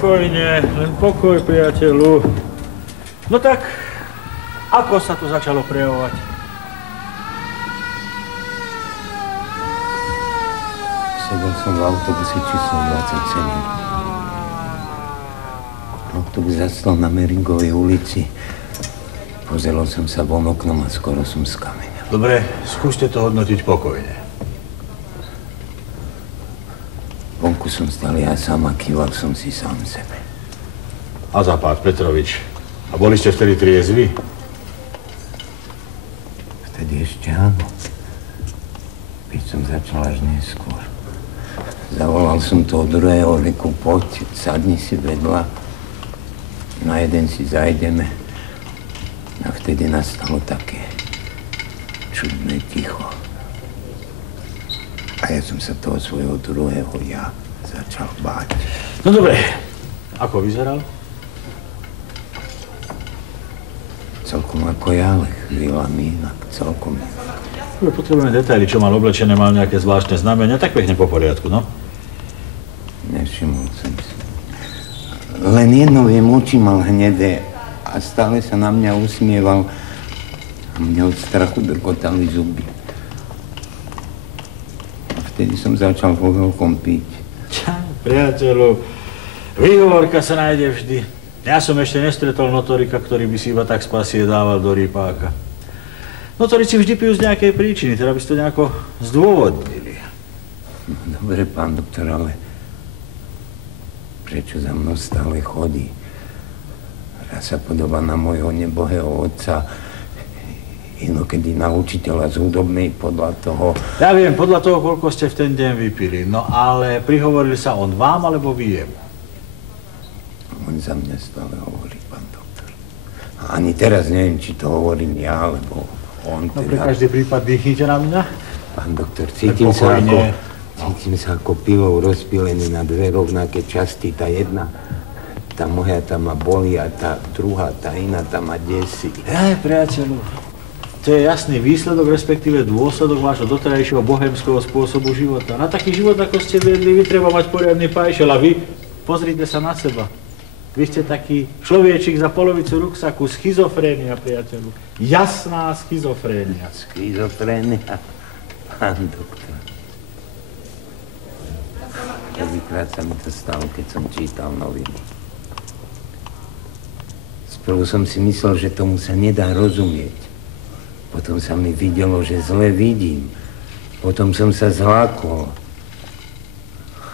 Pokojne, len pokoj, priateľu. No tak, ako sa to začalo prejavovať? Sedel som v autobuse číslo 27. Autobus zastal na Meringovej ulici. Pozeral som sa von oknom a skoro som skamenel. Dobre, skúste to hodnotiť pokojne. Vonku som stal ja sám a kýval som si sám sebe. A zapád, Petrovič. A boli ste vtedy triezvi? Vtedy ešte áno. Piť som začal až neskôr. Zavolal som toho druhého, reku, poď, sadni si vedľa. Na jeden si zajdeme. A vtedy nastalo také čudné ticho. A ja som sa toho svojho druhého ja začal báť. No dobre, ako vyzeral? Celkom ako ja, ale chvíľami inak, celkom inak. Potrebujeme detaily, čo mal oblečené, mal nejaké zvláštne znamenia, tak pekne po poriadku, no? Nevšimol som si. Len jedno viem, oči mal hnedé a stále sa na mňa usmieval a mne od strachu drkotali zuby. Vtedy som začal vo veľkom piť. Priateľu, výhovorka sa nájde vždy. Ja som ešte nestretol notorika, ktorý by si iba tak z pasie dával do rýpáka. Notorici vždy pijú z nejakej príčiny, teda by ste to nejako zdôvodnili. Dobre, pán doktor, ale prečo za mnou stále chodí? Raz sa podobá na môjho nebohého otca, inokedy na učiteľa z hudobnej podľa toho... Ja viem, podľa toho, koľko ste v ten deň vypili. No ale prihovorili sa on vám, alebo vy jemu? On za mňa stále hovorí, pán doktor. A ani teraz neviem, či to hovorím ja, alebo on teda... No teda... pre každý prípad dýchnite na mňa? Pán doktor, cítim sa ako pivou rozpílený na dve rovnaké časti. Tá jedna, tá moja, tá ma bolí a tá druhá, tá iná, tá ma desí. Priateľu. To je jasný výsledok, respektíve dôsledok vášho doterajšieho bohemského spôsobu života. Na taký život, ako ste viedli, vy treba mať poriadny pajšel a vy, pozrite sa na seba. Vy ste taký človečik za polovicu ruksaku, schizofrénia, priateľu. Jasná schizofrénia. Schizofrénia? Pán doktor. Prvýkrát sa mi to stalo, keď som čítal noviny. Sprvu som si myslel, že tomu sa nedá rozumieť. Potom sa mi videlo, že zle vidím. Potom som sa zlákol.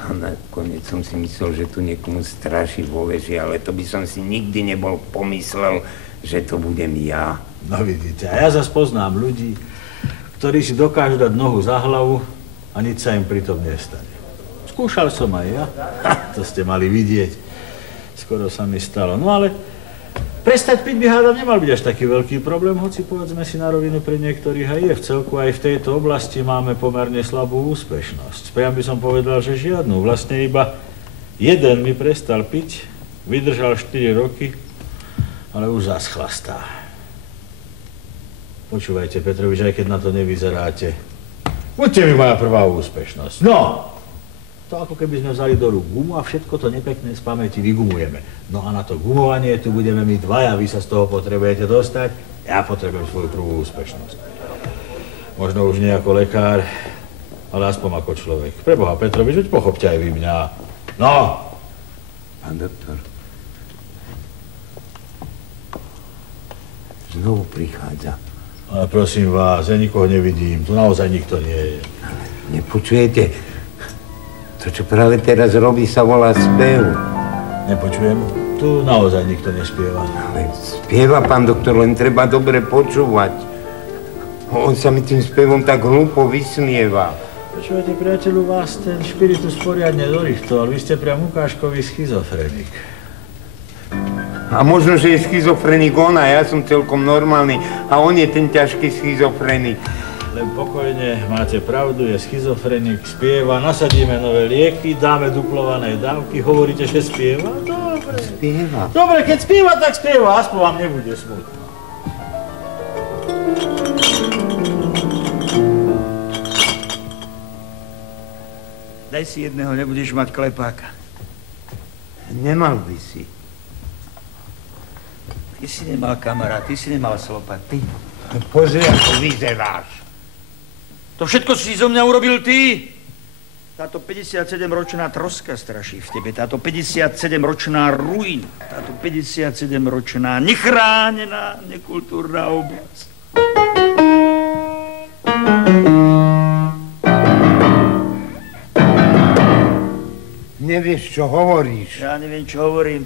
A nakoniec som si myslel, že tu niekomu straší vo veži, ale to by som si nikdy nebol pomyslel, že to budem ja. No vidíte, a ja zas poznám ľudí, ktorí si dokážu dať nohu za hlavu a nič sa im pritom nestane. Skúšal som aj ja. To ste mali vidieť. Skoro sa mi stalo. No ale prestať piť by hádam nemal byť až taký veľký problém, hoci povedzme si na rovinu pre niektorých aj je. V celku aj v tejto oblasti máme pomerne slabú úspešnosť. Priam by som povedal, že žiadnu. Vlastne iba jeden mi prestal piť, vydržal 4 roky, ale už zas chlastá. Počúvajte, Petrovič, aj keď na to nevyzeráte. Buďte mi moja prvá úspešnosť. No! To ako keby sme vzali do rúk gumu a všetko to nepekné z pamäti vygumujeme. No a na to gumovanie tu budeme my dvaja, vy sa z toho potrebujete dostať, ja potrebujem svoju prvú úspešnosť. Možno už nie ako lekár, ale aspoň ako človek. Preboha, Petrovič, veď pochopte aj vy mňa. No! Pán doktor. Znovu prichádza. Ale prosím vás, ja nikoho nevidím, tu naozaj nikto nie je. Nepočujete? To, čo práve teraz robí, sa volá spev. Nepočujem? Tu naozaj nikto nespieva. Ale spieva, pán doktor, len treba dobre počúvať. On sa mi tým spevom tak hlúpo vysmieva. Počúvajte, priateľu, vás ten špiritus poriadne dorichtol. Vy ste priam ukážkový schizofrenik. A možno, že je schizofrenik on a ja som celkom normálny a on je ten ťažký schizofrenik. Len pokojne, máte pravdu, je schizofrenik, spieva, nasadíme nové lieky, dáme duplované dávky, hovoríte, že spieva? Dobre. Spieva. Dobre, keď spieva, tak spieva, aspoň vám nebude smutno. Daj si jedného, nebudeš mať klepáka. Nemal by si. Ty si nemal kamarát, ty si nemal slopať, ty. Pozri, ako vyzeráš. To všetko si zo mňa urobil ty. Táto 57-ročná troska straší v tebe, táto 57-ročná ruina, táto 57-ročná nechránená, nekultúrna oblasť. Nevieš, čo hovoríš. Ja neviem, čo hovorím.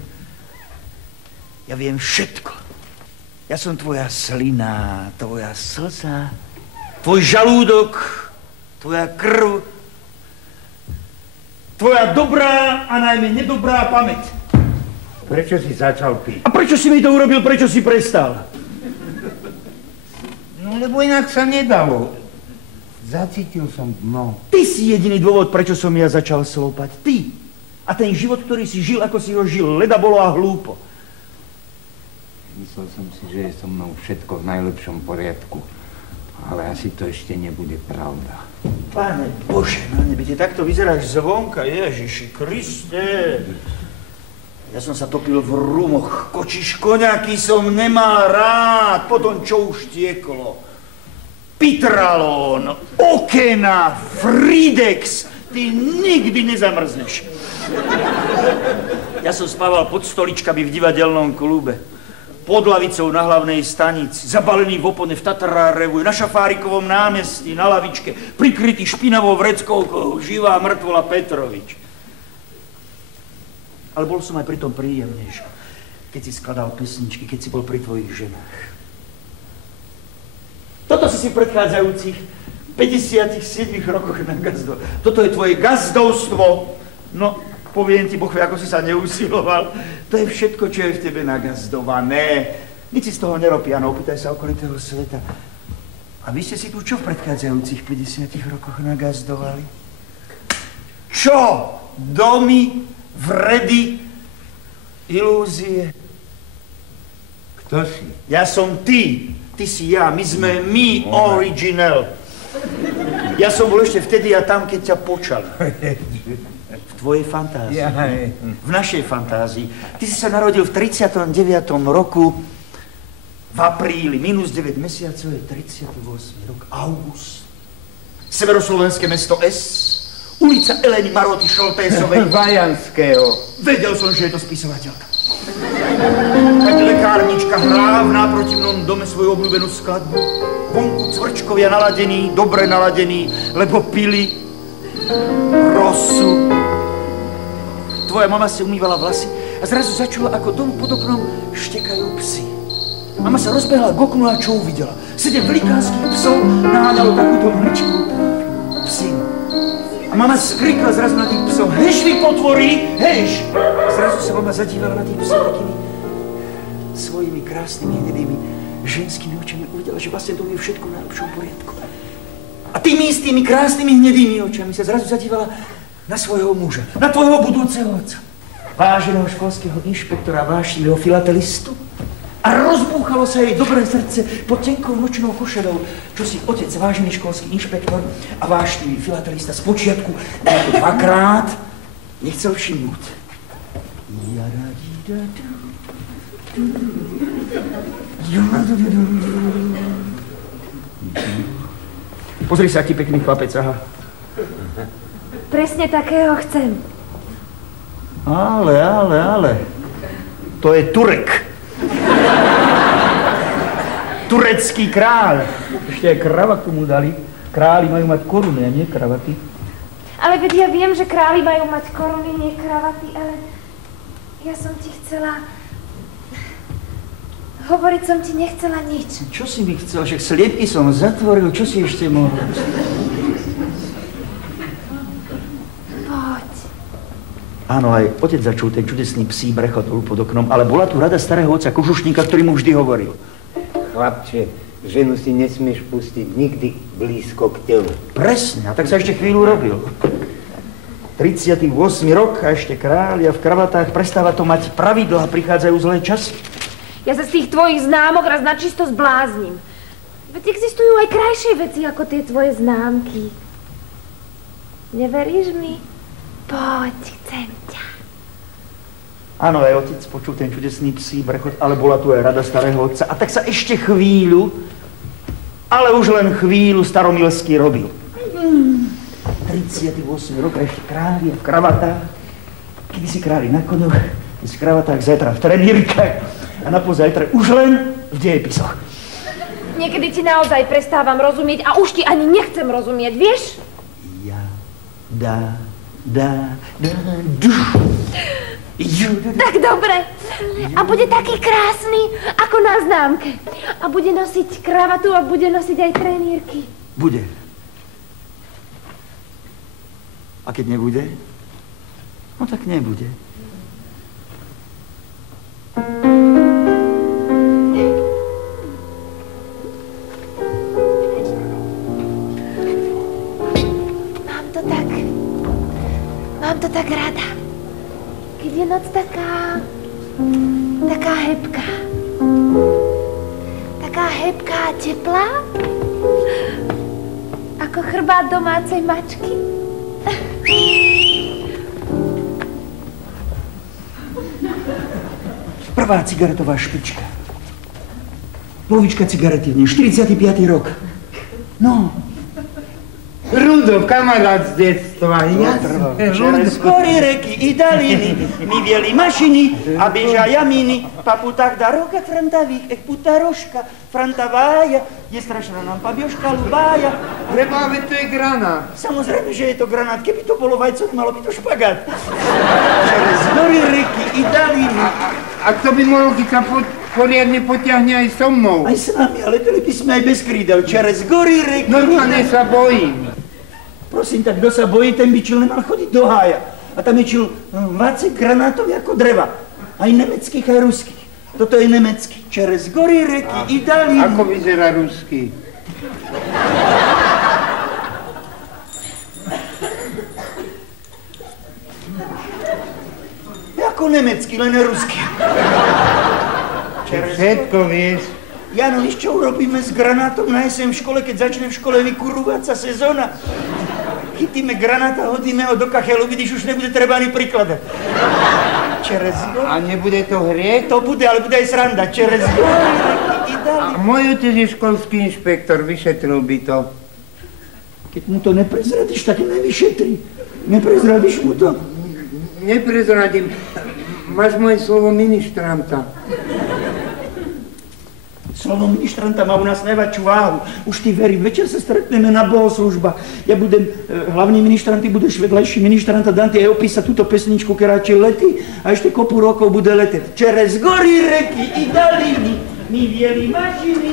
Ja viem všetko. Ja som tvoja slina, tvoja slza, tvoj žalúdok, tvoja krv, tvoja dobrá a najmä nedobrá pamäť. Prečo si začal piť? A prečo si mi to urobil, prečo si prestal? No, lebo inak sa nedalo. Zacítil som dno. Ty si jediný dôvod, prečo som ja začal slopať. Ty. A ten život, ktorý si žil, ako si ho žil, leda bolo a hlúpo. Myslel som si, že je so mnou všetko v najlepšom poriadku. Ale asi to ešte nebude pravda. Pane Bože, na nebi, ty takto vyzeráš zvonka, Ježiši Kriste. Ja som sa topil v rumoch, kočiš koňaky som nemal rád, potom čo už tieklo. Pitralón, Okena, Fridex, ty nikdy nezamrzneš. Ja som spával pod stoličkami v divadelnom klube, pod lavicou na hlavnej stanici, zabalený v opone v Tatrárevu, na Šafárikovom námestí, na lavičke, prikrytý špinavou vreckovkou, živá mŕtvola Petrovič. Ale bol som aj pri tom príjemnejší, keď si skladal pesničky, keď si bol pri tvojich ženách. Toto si v predchádzajúcich 57 rokoch nagazdoval. Toto je tvoje gazdovstvo. No, poviem ti, Bohve, ako si sa neusiloval. To je všetko, čo je v tebe nagazdované. Nic si z toho nerob, Jano, opýtaj sa okolitého sveta. A vy ste si tu čo v predchádzajúcich 50 rokoch nagazdovali? Čo? Domy, vredy, ilúzie? Kto si? Ja som ty. Ty si ja. My sme original. Ja som bol ešte vtedy a tam, keď ťa počali. V tvojej fantázii. V našej fantázii. Ty si sa narodil v 39. roku v apríli. Minus 9 mesiacov je 38. rok. August. Severoslovenské mesto S. Ulica Eleny Maroty Šoltésovej. Vajanského. Vedel som, že je to spisovateľka. Tak lekárnička hrá v náprotivnom dome svoju obľúbenú skladbu. Vonku cvrčkovia naladení, dobre naladení, lebo pili rosu. Tvoja mama si umývala vlasy a zrazu začula, ako dom pod oknom štekajú psi. Mama sa rozbehla k oknu a čo uvidela? 7 velikánskych psov naháňalo takúto mličku psín. A mama skrikla zrazu na tých psov. Hež, vy potvorí, hež! Zrazu sa mama zadívala na tých psov takými svojimi krásnymi, hnedými, ženskými očami. Uvidela, že vlastne to je všetko v najlepšom poriadku. A tými istými krásnymi, hnedými očami sa zrazu zadívala na svojho muža, na tvojho budúceho otca. Váženého školského inšpektora, vášnivého filatelistu. A rozbúchalo sa jej dobré srdce pod tenkou nočnou košelou, čo si otec, vážený školský inšpektor a vášnivý filatelista z počiatku dvakrát nechcel všimnúť. Pozri sa, aký pekný chlapec, aha. Presne takého chcem. Ale. To je Turek. Turecký kráľ. Ešte aj kravatu mu dali. Králi majú mať koruny a nie kravaty. Ale veď ja viem, že králi majú mať koruny, nie kravaty, ale ja som ti chcela... Hovoriť som ti nechcela nič. Čo si mi chcel? Však sliepky som zatvoril. Čo si ešte mohol? Poď. Áno, aj otec začul ten čudesný psí brechot pod oknom, ale bola tu rada starého otca kožušníka, ktorý mu vždy hovoril. Chlapče, ženu si nesmieš pustiť nikdy blízko k telu. Presne, a tak sa ešte chvíľu robil. 38. rok a ešte kráľ a v kravatách, prestáva to mať pravidlá, prichádzajú zlé časy. Ja sa z tých tvojich známok raz načisto zbláznim. Veď existujú aj krajšie veci ako tie tvoje známky. Neveríš mi? Poď, chcem ťa. Áno, aj otec počul ten čudesný psí brechot, ale bola tu aj rada starého otca. A tak sa ešte chvíľu, ale už len chvíľu staromilský robil. 38 rok, ešte králi v kravatách. Kedy si králi na koňoch, v kravatách, zajtra v trenírkach a napozajtra už len v dejepisoch. Niekedy ti naozaj prestávam rozumieť a už ti ani nechcem rozumieť, vieš? Tak dobre. A bude taký krásny, ako na známke. A bude nosiť kravatu a bude nosiť aj trenírky. Bude. A keď nebude? No tak nebude. Mám to tak rada. Keď je noc taká hebká. Taká hebká a teplá. Ako chrbát domácej mačky. Prvá cigaretová špička. Polovička cigarety v nej, 45. rok. No. Rudo, kamarát z detstva, jasne. Čerez hory, reky i daliny, mi vieli mašiny a bieža jaminy. Papu tak da roka frantavých, puta rožka, frantavája, je strašná nám pabioška lubája. Práve to je granát. Samozrejme, že je to granát, keby to bolo vajco, malo by to špagát. Čerez hory, reky i daliny. A to by mohlo, keď sa poriadne potiahne aj so mnou. Aj s nami, ale tedy by sme aj bez krídel. Čerez gory, reky. Normálne sa bojím. Prosím, tak kto sa bojí, ten by čil nemal chodiť do hája. A tam je čil vácek granátov ako dreva. Aj nemeckých, aj ruských. Toto je nemecký. Čerez gory, reky i daliny. Ako vyzerá ruský? Ako nemecký, len ruský. Všetko vieš. Jano, víš, čo urobíme s granátom na jeseň v škole, keď začne v škole vykurúvať sa sezóna? Chytíme granáta, hodíme ho do kachelu, vidíš, už nebude treba ani prikladať. Čerez gory. A nebude to hrieť? To bude, ale bude aj sranda. Čerez gory, reky i daliny. A môj otec je školský inšpektor, vyšetril by to. Keď mu to neprezradíš, tak nevyšetrí. Neprezradíš mu to? Neprezradím. Máš moje slovo ministranta. Slovo ministranta má u nás najväčšiu váhu. Už ty verím, večer sa stretneme na bohoslužbách. Ja budem hlavný ministrant, ty budeš vedľajší ministrant a dám ti aj opísať túto pesničku, ktorá ti letí a ešte kopu rokov bude leteť. Čerez gory, reky i daliny, mi vieli mašiny.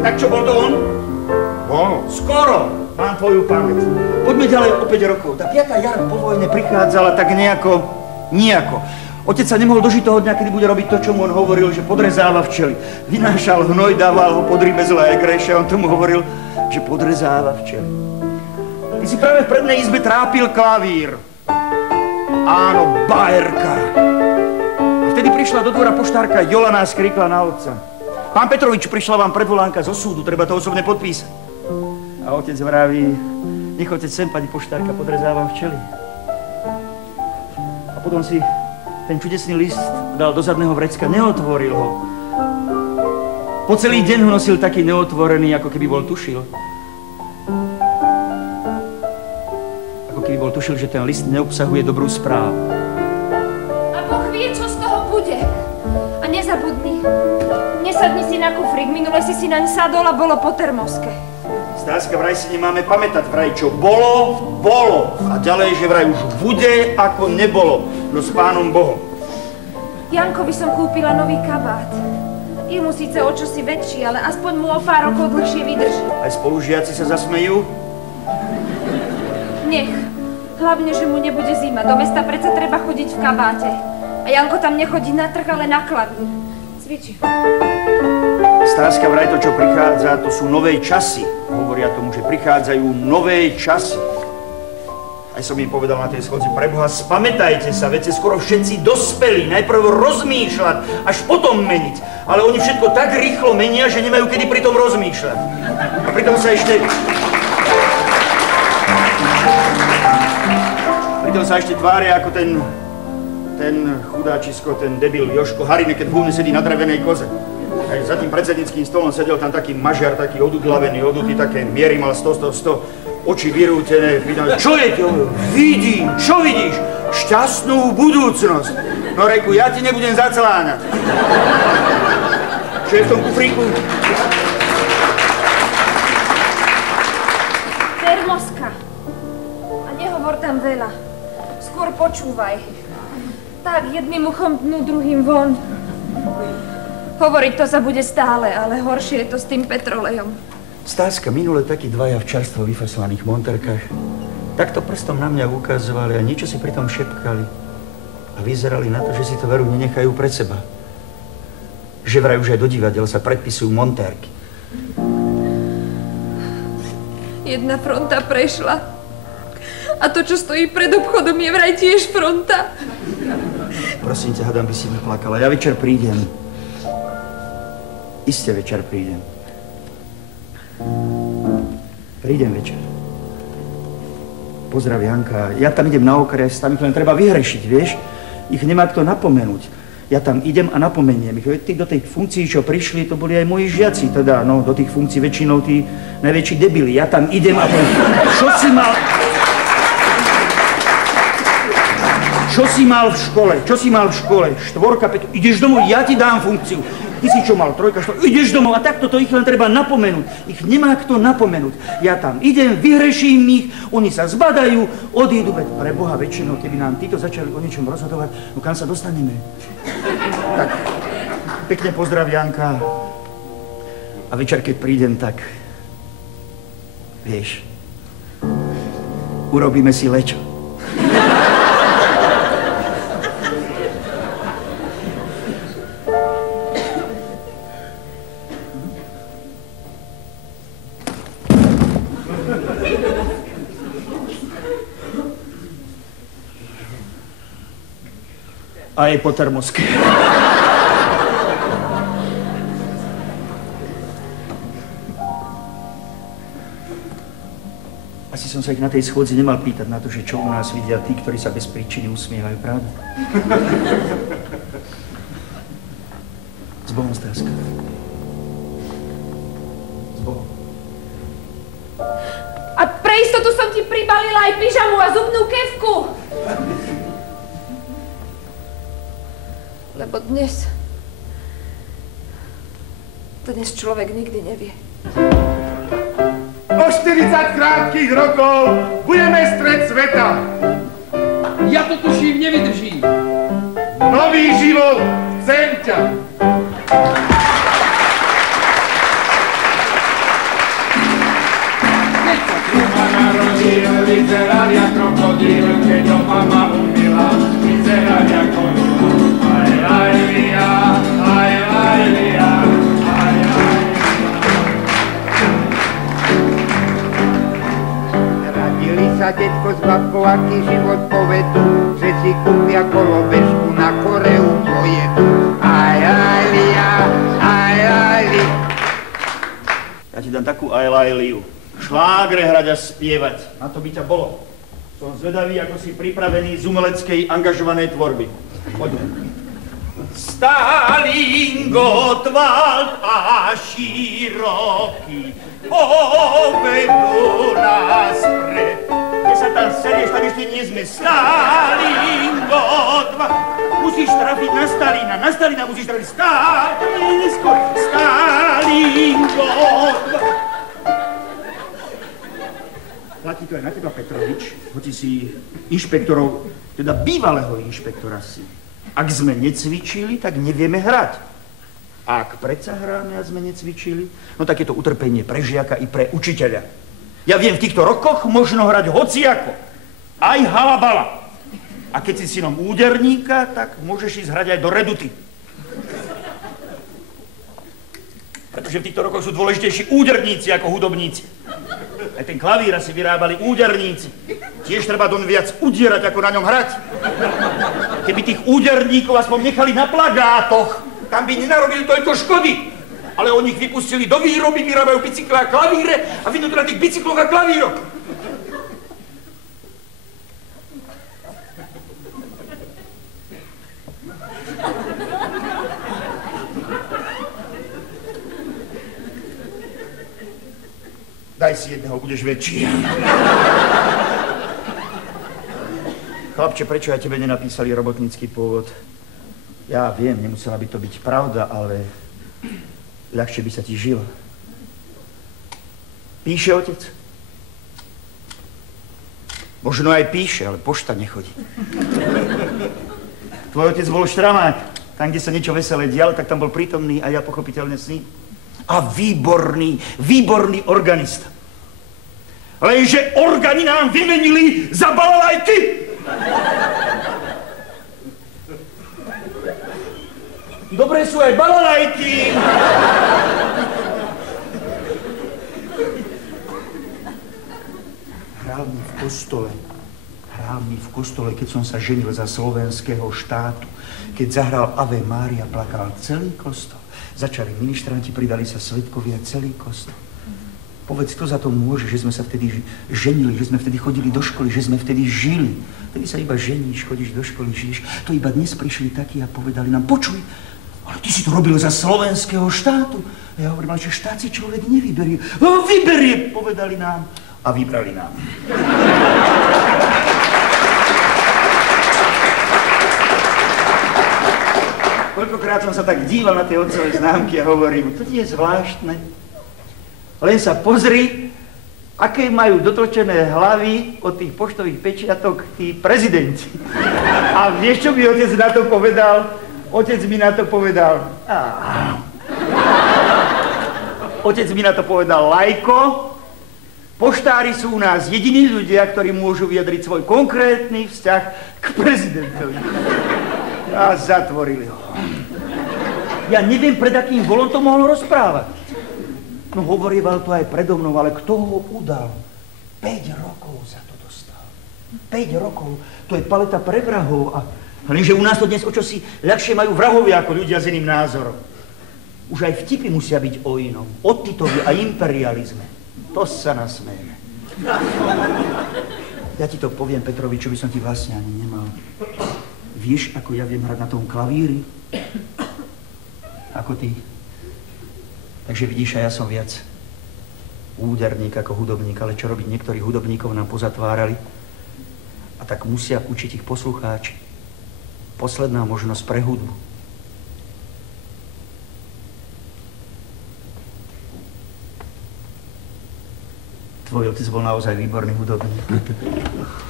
Tak čo, bol to on? Bol. Skoro. Mám tvoju pamäť. Poďme ďalej o 5 rokov. Tá 5. jara po vojne prichádzala tak nijako. Otec sa nemohol dožiť toho dňa, kedy bude robiť to, čo mu on hovoril, že podrezáva včely. Vynášal hnoj, dával ho pod rybe zlé grejše, on tomu hovoril, že podrezáva včely. Ty si práve v prednej izbe trápil klavír. Áno, bajerka. A vtedy prišla do dvora poštárka Jolana a skrikla na otca. Pán Petrovič, prišla vám predvolánka zo súdu, treba to osobne podpísať. A otec vraví, nech otec sem, pani poštárka, podrezávam včely. A potom si ten čudesný list dal do zadného vrecka, neotvoril ho. Po celý deň ho nosil taký neotvorený, ako keby bol tušil. Ako keby bol tušil, že ten list neobsahuje dobrú správu. A Boh vie, čo z toho bude. A nezabudni. Nesadni si na kufrík, minule si naň sadol a bolo po termoske. Stáska, vraj si nemáme pamätať, vraj čo bolo, bolo. A ďalej, že vraj už bude, ako nebolo. No s Pánom Bohom. Jankovi som kúpila nový kabát. Je mu síce o čosi väčší, ale aspoň mu o pár rokov dlhšie vydrží. Aj spolužiaci sa zasmejú? Nech. Hlavne, že mu nebude zima. Do mesta predsa treba chodiť v kabáte. A Janko tam nechodí na trh, ale na klavír. Cvičí. Stáska, vraj to, čo prichádza, to sú nové časy. Hovoria tomu, že prichádzajú nové časy. Aj som im povedal na tej schodzi, preboha, spamätajte sa, veď ste skoro všetci dospeli, najprv rozmýšľať, až potom meniť. Ale oni všetko tak rýchlo menia, že nemajú kedy pri tom rozmýšľať. A pritom sa ešte tvária ako ten chudáčisko, ten debil Jožko Harine, keď v húne sedí na drevenej koze. Aj za tým predsedníckým stolom sedel tam taký mažiar, taký odudlavený, odutý, také miery mal 100, oči vyrútené. Čo je to? Vidím, čo vidíš? Šťastnú budúcnosť. No reku, ja ti nebudem zacláňať. Čo je v tom kufríku? Termoska. A nehovor tam veľa. Skôr počúvaj. Tak, jedným uchom dnu, druhým von. Hovoriť to sa bude stále, ale horšie je to s tým petrolejom. Stáska, minule takí dvaja v čerstvo vyfaslaných monterkách. Takto prstom na mňa ukazovali a niečo si pritom šepkali. A vyzerali na to, že si to veru nenechajú pred seba. Že vraj už aj do divadiel sa predpisujú montérky. Jedna fronta prešla. A to, čo stojí pred obchodom, je vraj tiež fronta. Prosím ťa, hadám, by si neplakala. Ja večer prídem. Iste večer prídem. Prídem večer. Pozdrav, Janka. Ja tam idem na okres, tam ich len treba vyhrešiť, vieš? Ich nemá kto napomenúť. Ja tam idem a napomeniem ich. Tí do tej funkcií, čo prišli, to boli aj moji žiaci. Teda, no, do tých funkcií väčšinou tí najväčší debili. Ja tam idem a poviem, Čo si mal v škole? 4, 5, ideš domov, ja ti dám funkciu. Ty si čo mal, 3, 4, ideš domov a takto to ich len treba napomenúť. Ich nemá kto napomenúť. Ja tam idem, vyhreším ich, oni sa zbadajú, odídu, veď pre Boha väčšinou, keby nám títo začali o niečom rozhodovať, no kam sa dostaneme? Tak, pekne pozdrav, Janka. A večer, keď prídem, tak, vieš, urobíme si lečo. Aj po termoske. Asi som sa ich na tej schôdzi nemal pýtať na to, že čo u nás vidia tí, ktorí sa bez príčiny usmievajú, pravda? S Bohom, Stáska. S Bohom. A pre istotu som ti pribalila aj pyžamu a zubnú kefku. Lebo dnes človek nikdy nevie. O 40 krátkých rokov budeme stred sveta. Ja to tuším, nevydržím. Nový život, chcem ťa. Keď sa Truman narodil, vyzeral jak krokodil, keď ho mama umila, vyzeral jak konil. Sa detko s babkou, aký život povedú, že si kúpia kolobežku, na Koreu pojedu. Ja ti dám takú ajlajliu. Šlágre hrať a spievať. Na to by ťa bolo. Som zvedavý, ako si pripravený z umeleckej angažovanej tvorby. Poďme. Stalingotwald a široký povedú nás pred. Kde sa tam serieš, tam ešte nie sme. Stalingotwald. Musíš trafiť na Stalina musíš trafiť. Stalingotwald. Platí to aj na teba, Petrovič, hoci si inšpektorov, teda bývalého inšpektora si. Ak sme necvičili, tak nevieme hrať. A ak predsa hráme a sme necvičili, no tak je to utrpenie pre žiaka i pre učiteľa. Ja viem, v týchto rokoch možno hrať hociako. Aj halabala. A keď si synom úderníka, tak môžeš ísť hrať aj do reduty. Pretože v týchto rokoch sú dôležitejší úderníci ako hudobníci. Aj ten klavír si vyrábali úderníci. Tiež treba doň viac udierať, ako na ňom hrať. Keby tých úderníkov aspoň nechali na plagátoch, tam by nenarobili toľko škody. Ale oni ich vypustili do výroby, vyrábajú bicykle a klavíre a vidú to na tých bicykloch a klavíroch. Daj si jedného, budeš väčší. Chlapče, prečo aj tebe nenapísali robotnícky pôvod? Ja viem, nemusela by to byť pravda, ale ľahšie by sa ti žilo. Píše otec? Možno aj píše, ale pošta nechodí. Tvoj otec bol štramák. Tam, kde sa niečo veselé dialo, tak tam bol prítomný a ja pochopiteľne s ním. A výborný organista. Lenže orgány nám vymenili za balalajky! Dobré sú aj balalajky! Hral mi v kostole, keď som sa ženil za slovenského štátu. Keď zahral Ave Mária, plakal celý kostol. Začali ministranti, pridali sa svedkovia, celý kostol. Povedz, kto za to môže, že sme sa vtedy ženili, že sme vtedy chodili do školy, že sme vtedy žili. Vtedy sa iba ženíš, chodíš do školy, žiješ. To iba dnes prišli takí a povedali nám, počuj, ale ty si to robil za slovenského štátu. A ja hovorím, ale že štát si človek nevyberie. No, vyberie, povedali nám. A vybrali nám. Koľkokrát som sa tak díval na tie otcové známky a hovorím, to je zvláštne. Len sa pozri, aké majú dotočené hlavy od tých poštových pečiatok tí prezidenti. A vieš, čo mi otec na to povedal? Otec mi na to povedal... Otec mi na to povedal, Lajko, poštári sú u nás jediní ľudia, ktorí môžu vyjadriť svoj konkrétny vzťah k prezidentovi. A zatvorili ho. Ja neviem, pred akým volom to mohol rozprávať. No hovorieval to aj predo mnou, ale kto ho udal? 5 rokov za to dostal. 5 rokov. To je paleta pre vrahov. A lenže u nás to dnes o čosi ľahšie majú vrahovia ako ľudia s iným názorom. Už aj vtipy musia byť o inom. O Titovi a imperializme. To sa nasmejeme. Ja ti to poviem, Petrovi, čo by som ti vlastne ani nemal. Vieš, ako ja viem hrať na tom klavíri? Ako ty. Takže vidíš, a ja som viac úderník ako hudobník, ale čo robiť, niektorých hudobníkov nám pozatvárali a tak musia učiť ich poslucháči. Posledná možnosť pre hudbu. Tvoj otec bol naozaj výborný hudobník.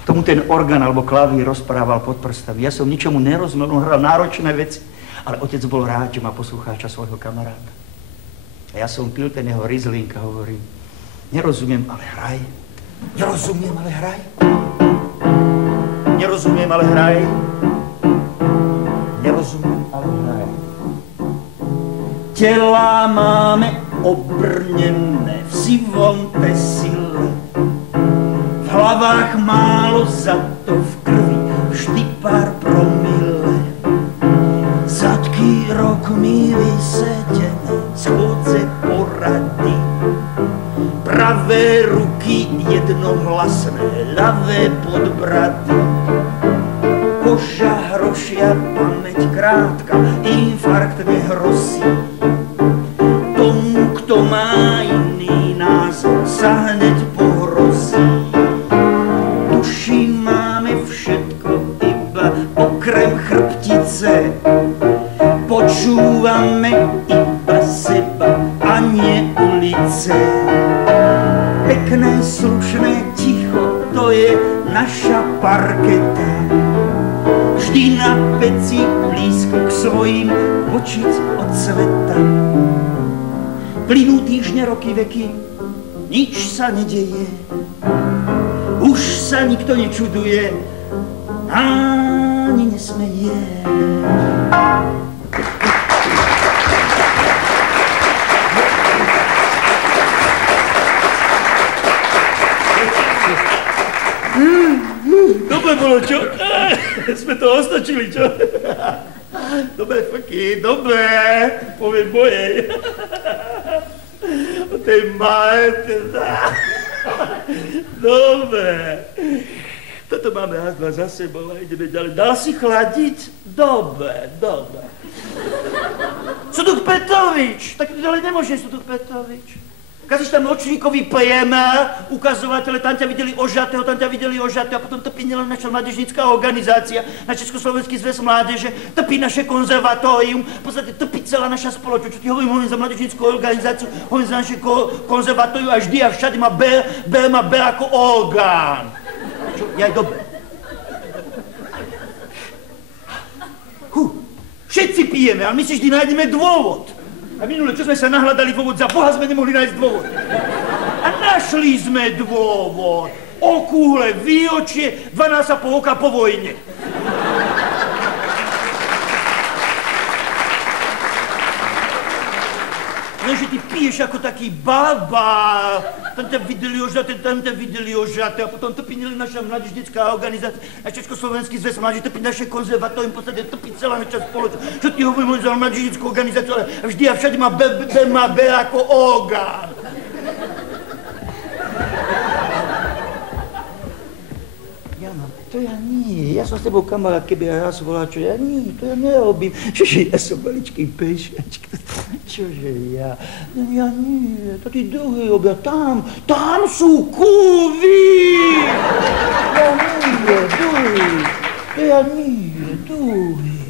Tomu ten orgán alebo klavír rozprával pod prstami. Ja som ničomu nerozumel, on hral náročné veci, ale otec bol rád, že má poslucháča svojho kamaráta. A ja som pil ten jeho Riesling a hovorím, nerozumiem, ale hraj. Nerozumiem, ale hraj. Nerozumiem, ale hraj. Nerozumiem, ale hraj. Tela máme obrnené v sivom tesile. V hlavách málo, za to v krvi vždy pár promile. Zadky rokmi vysedené, schôdze porady. Pravé ruky jednohlasné, ľavé podbrady. Koža hrošia, pamäť krátka, infarkt nehrozí. Tomu, kto má iný názor, sa hneď pohrozí. Duši máme všetko iba okrem chrbtice. Počúvame iba seba a nie ulice. Pekné, slušné ticho, to je naša parketa. Vždy na peci, blízko k svojim, počiť od sveta. Plynú týždne, roky, veky, nič sa nedeje. Už sa nikto nečuduje, ani nesmeje. Dobre bolo, čo? Sme to ostačili, čo? Dobre, Fky, dobre. Poviem mojej. O tej Marte. Dobre. Toto máme raz, dva za sebou a ideme ďalej. Dal si chladiť? Dobre, dobre. Suduk Petrovič. Tak ďalej nemôže, Suduk Petrovič. Kazíš tam ročníkový priemer, ukazovatele, tam ťa videli ožatého, a potom trpí nielen naša mládežnícka organizácia, na Československý zväz mládeže, trpí naše konzervatórium, v podstate trpí celá naša spoločnosť. Čo ti hovorím za mládežnícku organizáciu, hovorím za naše konzervatórium a vždy a všade ma ber ako orgán. Čo? Jaj, dobre. Všetci pijeme, ale my si vždy nájdeme dôvod. A minule, čo sme sa nahľadali dôvod, za Boha sme nemohli nájsť dôvod. A našli sme dôvod. Okúhle výročie 12,5 roka po vojne. Lenže ty piješ ako taký barbár. Tam ťa videli ožaté, a potom trpí nielen naša mládežnícka organizácia, na Československý zväz mládeže, trpí naše konzervatórium, v podstate trpí celá naša spoločnosť. Čo ti hovorím za mládežnícku organizáciu, ale vždy a všade ma ber ako orgán. Jano, to ja nie. Ja som s tebou kamarát, keby ja raz volal, čo ja nie, to ja nerobím. Čože ja som maličký pešačka. Čože ja? No ja nie, to tí druhý robia tam sú kurvy! Ja nie, druhý. To ja nie, druhý.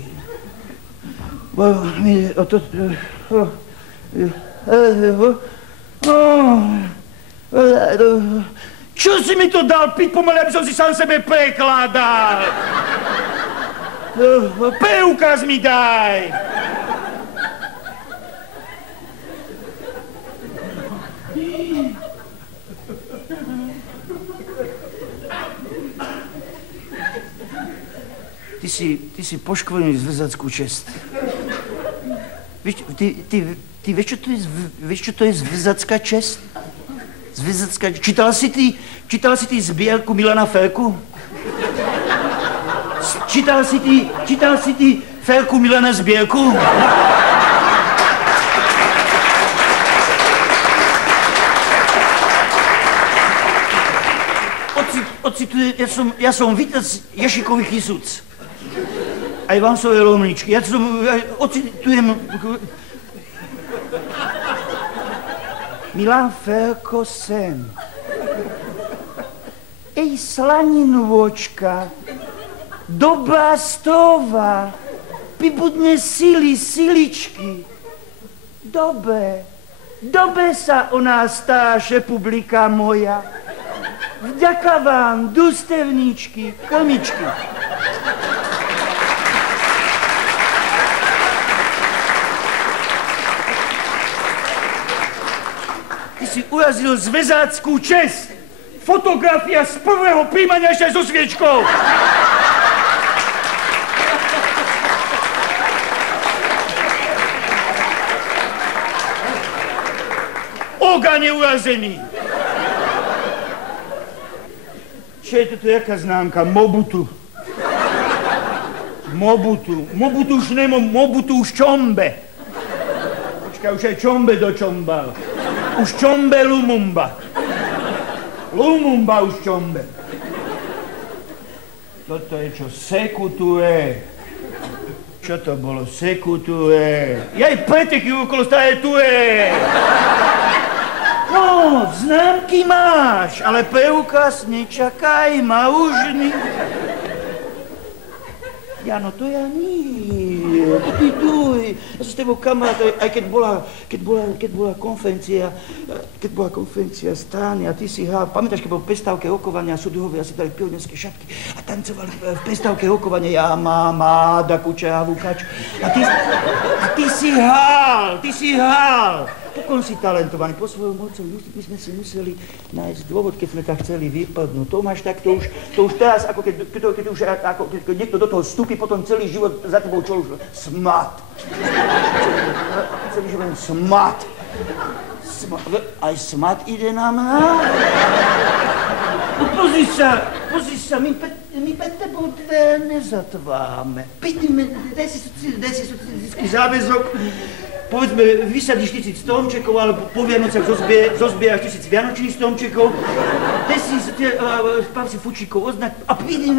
Čo si mi to dal piť pomaly, aby som si sám sebe prekládal? Preukaz mi daj! Ty si poškvrnený zväzackú česť. Ty vieš, čo to je zväzacká česť? Čítala si ty zbierku Milana Ferku? Čítal si ty Ferku Milana zbierku? Ocitujem, ja som vítac Ješikových Isúc. Aj Vansové Lomničky. Ja ocitujem... Milan Ferko sen. Ej slaninvočka, dobrá strova, pibudne siličky. Dobe sa o nás stáš, republika moja. Vďaka vám, dustevníčky, krmičky. Ty si urazil zväzáckú česť. Fotografia z prvého príjmania ešte aj so sviečkou. Orgán je urazený. Čo je toto, jaká známka? Mobutu. Mobutu už čombe. Počkaj, už aj čombe dočombal. Už čombe Lumumba. Lumumba už čombe. Toto je čo? Sekuture. Čo to bolo? Sekuture. Jaj, preteky okolo stále ture. No, známky máš, ale preukaz nečakaj, ma už Jano, to ja nie, to ty duj. Ja som s tebou kamarát, aj keď bola konferencia strany a ty si hral, pamätáš, keď bol v prestávke rokovania súdruhovia si dali pionierské šatky a tancovali v prestávke rokovania ja mám Áda Kučeravú kaču. A ty si hral. Pokon si talentovaný, po svojom mocom, my sme si museli nájsť dôvod, keď sme tak chceli vypadnúť. To máš tak, to už teraz, ako keď niekto do toho vstúpi, potom celý život za tebou čo už smat. Celý život smat. Aj smat ide na mňa? No pozri sa, my my pred tebou dvere nezatváme. Pýtime, daj si vždycky záväzok. Povedzme, vysadíš 1000 stromčekov, alebo po Vianocach zozbieraš 1000 vianočných stromčekov. Daj si, spáv si fučíkov oznak a prídi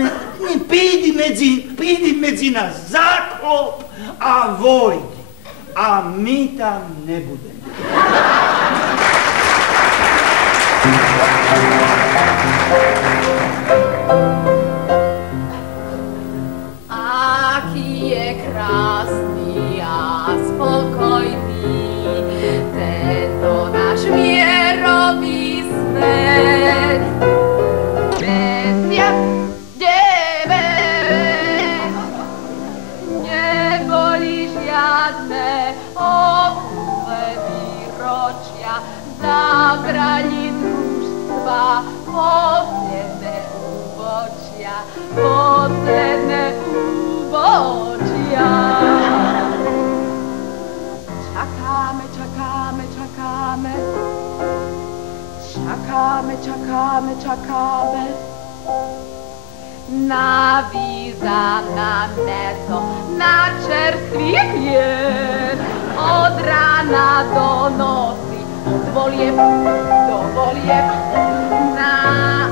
medzi nás, zaklop a vojď. A my tam nebudeme. Aký je krásny a spokojný tento náš mierový svet. Vesia debe, neboli žiadne obdobné výročia, zabrali družstva, posledné úbočia. Čakáme na víza, na meso, na čerstvý chlieb, od rána do noci, od volieb do volieb, na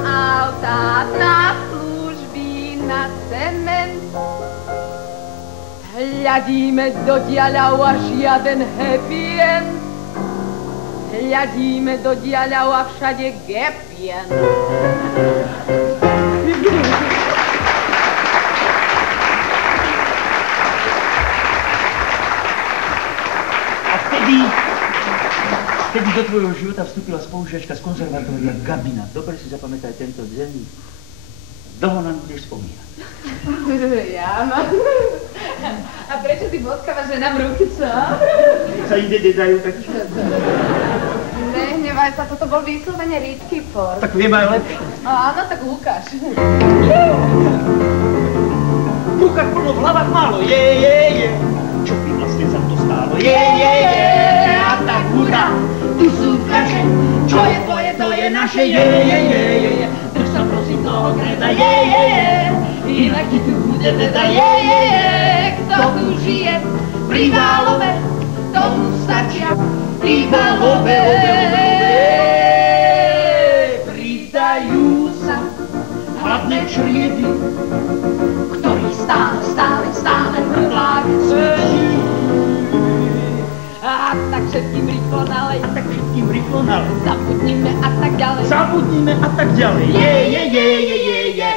auta, na služby, na cement. Hľadíme do diaľav a žiaden happy end. Hľadíme do diaľav a všade gepien. A vtedy do tvojho života vstúpila spolužiačka z konzervatória Gabina. Dobre si zapamätaj tento deň. Dlho nám budeš spomínať. Ja mám. A prečo ty bodkávaš, že nám ruky, čo? Sa inde nedajú taký. Nehnevaj sa, toto bol vyslovene rídky for. Tak viem aj lepšie. Áno, tak ukáž. V rukách plno, v hlavách málo. Je. Čo by vlastne za to stálo? Je. A tak hurá, tu sú fľaše. Čo je tvoje, to je naše. Je. Drž sa prosím toho kreda. Je. Inak ti tu bude teda. Je. Kto tu žije pri Válove, tomu stačia pri Válove. Pridajú sa hladné čriedy, ktorý stále hrdlák svedí. A tak všetkým rýchlo nalej. Zabudnime a tak ďalej. Je.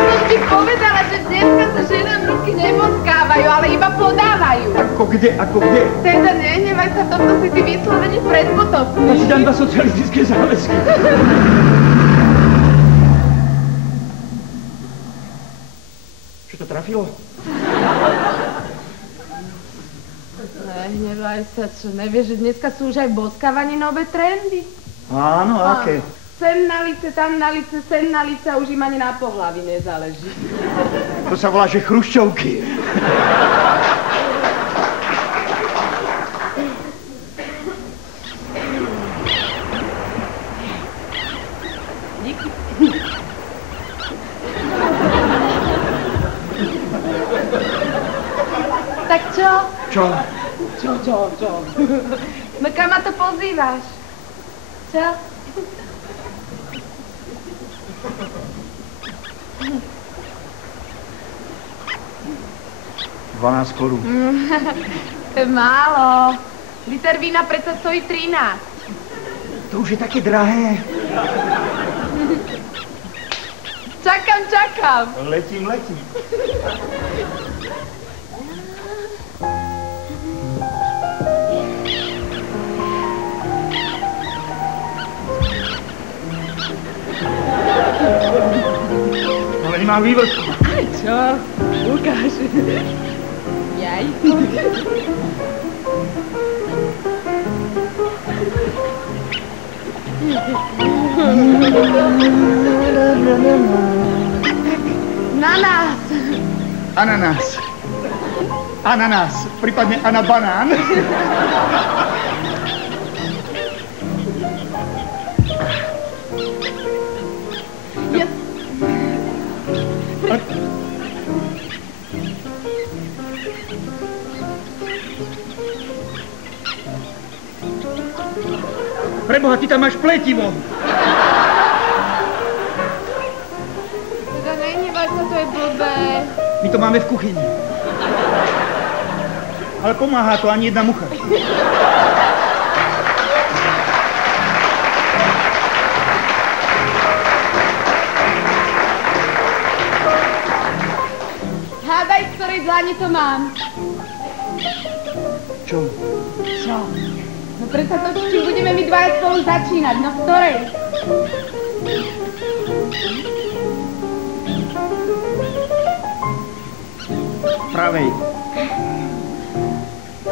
Som ti povedala, že dneska sa ženám ruky neboskávajú, ale iba podávajú. Ako kde? Teda nehnevaj sa, toto si ty vyslovene predpotopný. Ja si dám 2 socialistické záväzky. Čo to trafilo? Nehnevaj sa, čo nevieš, že dneska sú už aj v boskávaní nové trendy. Áno, aké? Sem na lice, tam na lice, sem na lice a už im ani na pohlaví nezáleží. To sa volá, že chruščovky. Díky. Tak čo? Čo? No kam ma to pozývaš? Čo? 12 korún. To je málo. Liter vína predsa stojí 13. To už je také drahé. Čakám. Letím. Ale nemám vývrtku. Čo? Ukáž. Jaj. Na nás. Ananás, prípadne anabanán. Preboha, ty tam máš pletivo. Teda nehnevaj sa, to je blbé. My to máme v kuchyni. Ale pomáha to ani jedna mucha. Hádaj, z ktorej dlani to mám. Čo? Čo? No predsa to, či budeme my dvaja spolu začínať, no v ktorej? Pravej.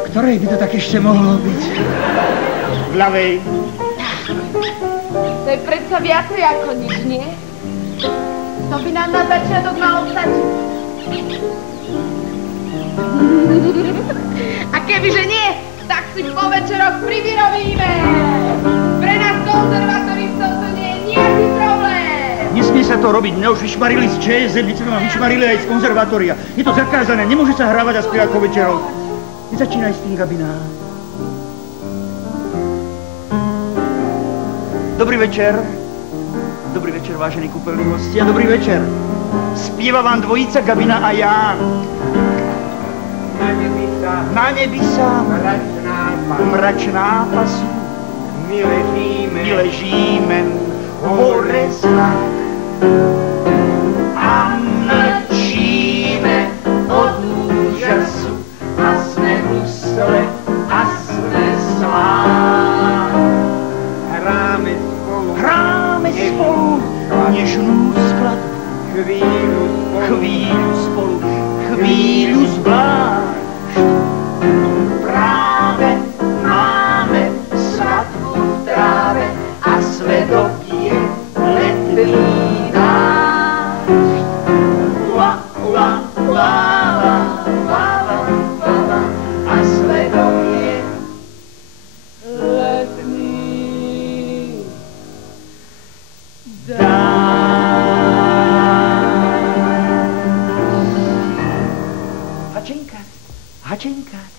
Ktorej by to tak ešte mohlo byť? V ľavej. To je predsa viacej ako nič, nie? To by nám na začiatok malo stačiť. A kebyže nie, tak si po večeroch privyrobíme. Pre nás konzervatoristov to nie je nejaký problém. Nesmie sa to robiť, mňa už vyšmarili z ČSM, my ma vyšmarili aj z konzervatória. Je to zakázané, nemôže sa hrávať a spievať po večeroch. Nezačínaj s tým, Gabina. Dobrý večer. Dobrý večer, vážení kúpeľní hostia. Dobrý večer. Spieva vám dvojica Gabina a Ján. Na nebi sa mračná pasu. My ležíme hore zlak. A mlčíme od úžasu. A sme husle, a sme slák. Hráme spolu nežnú skladbu. Chvíľu spolu, chvíľu zvlášť. Práve máme svadbu v tráve a svedok je letný dážď. Ua, ua, ua, ua, ua, a svedok je letný dážď. Hačenkať.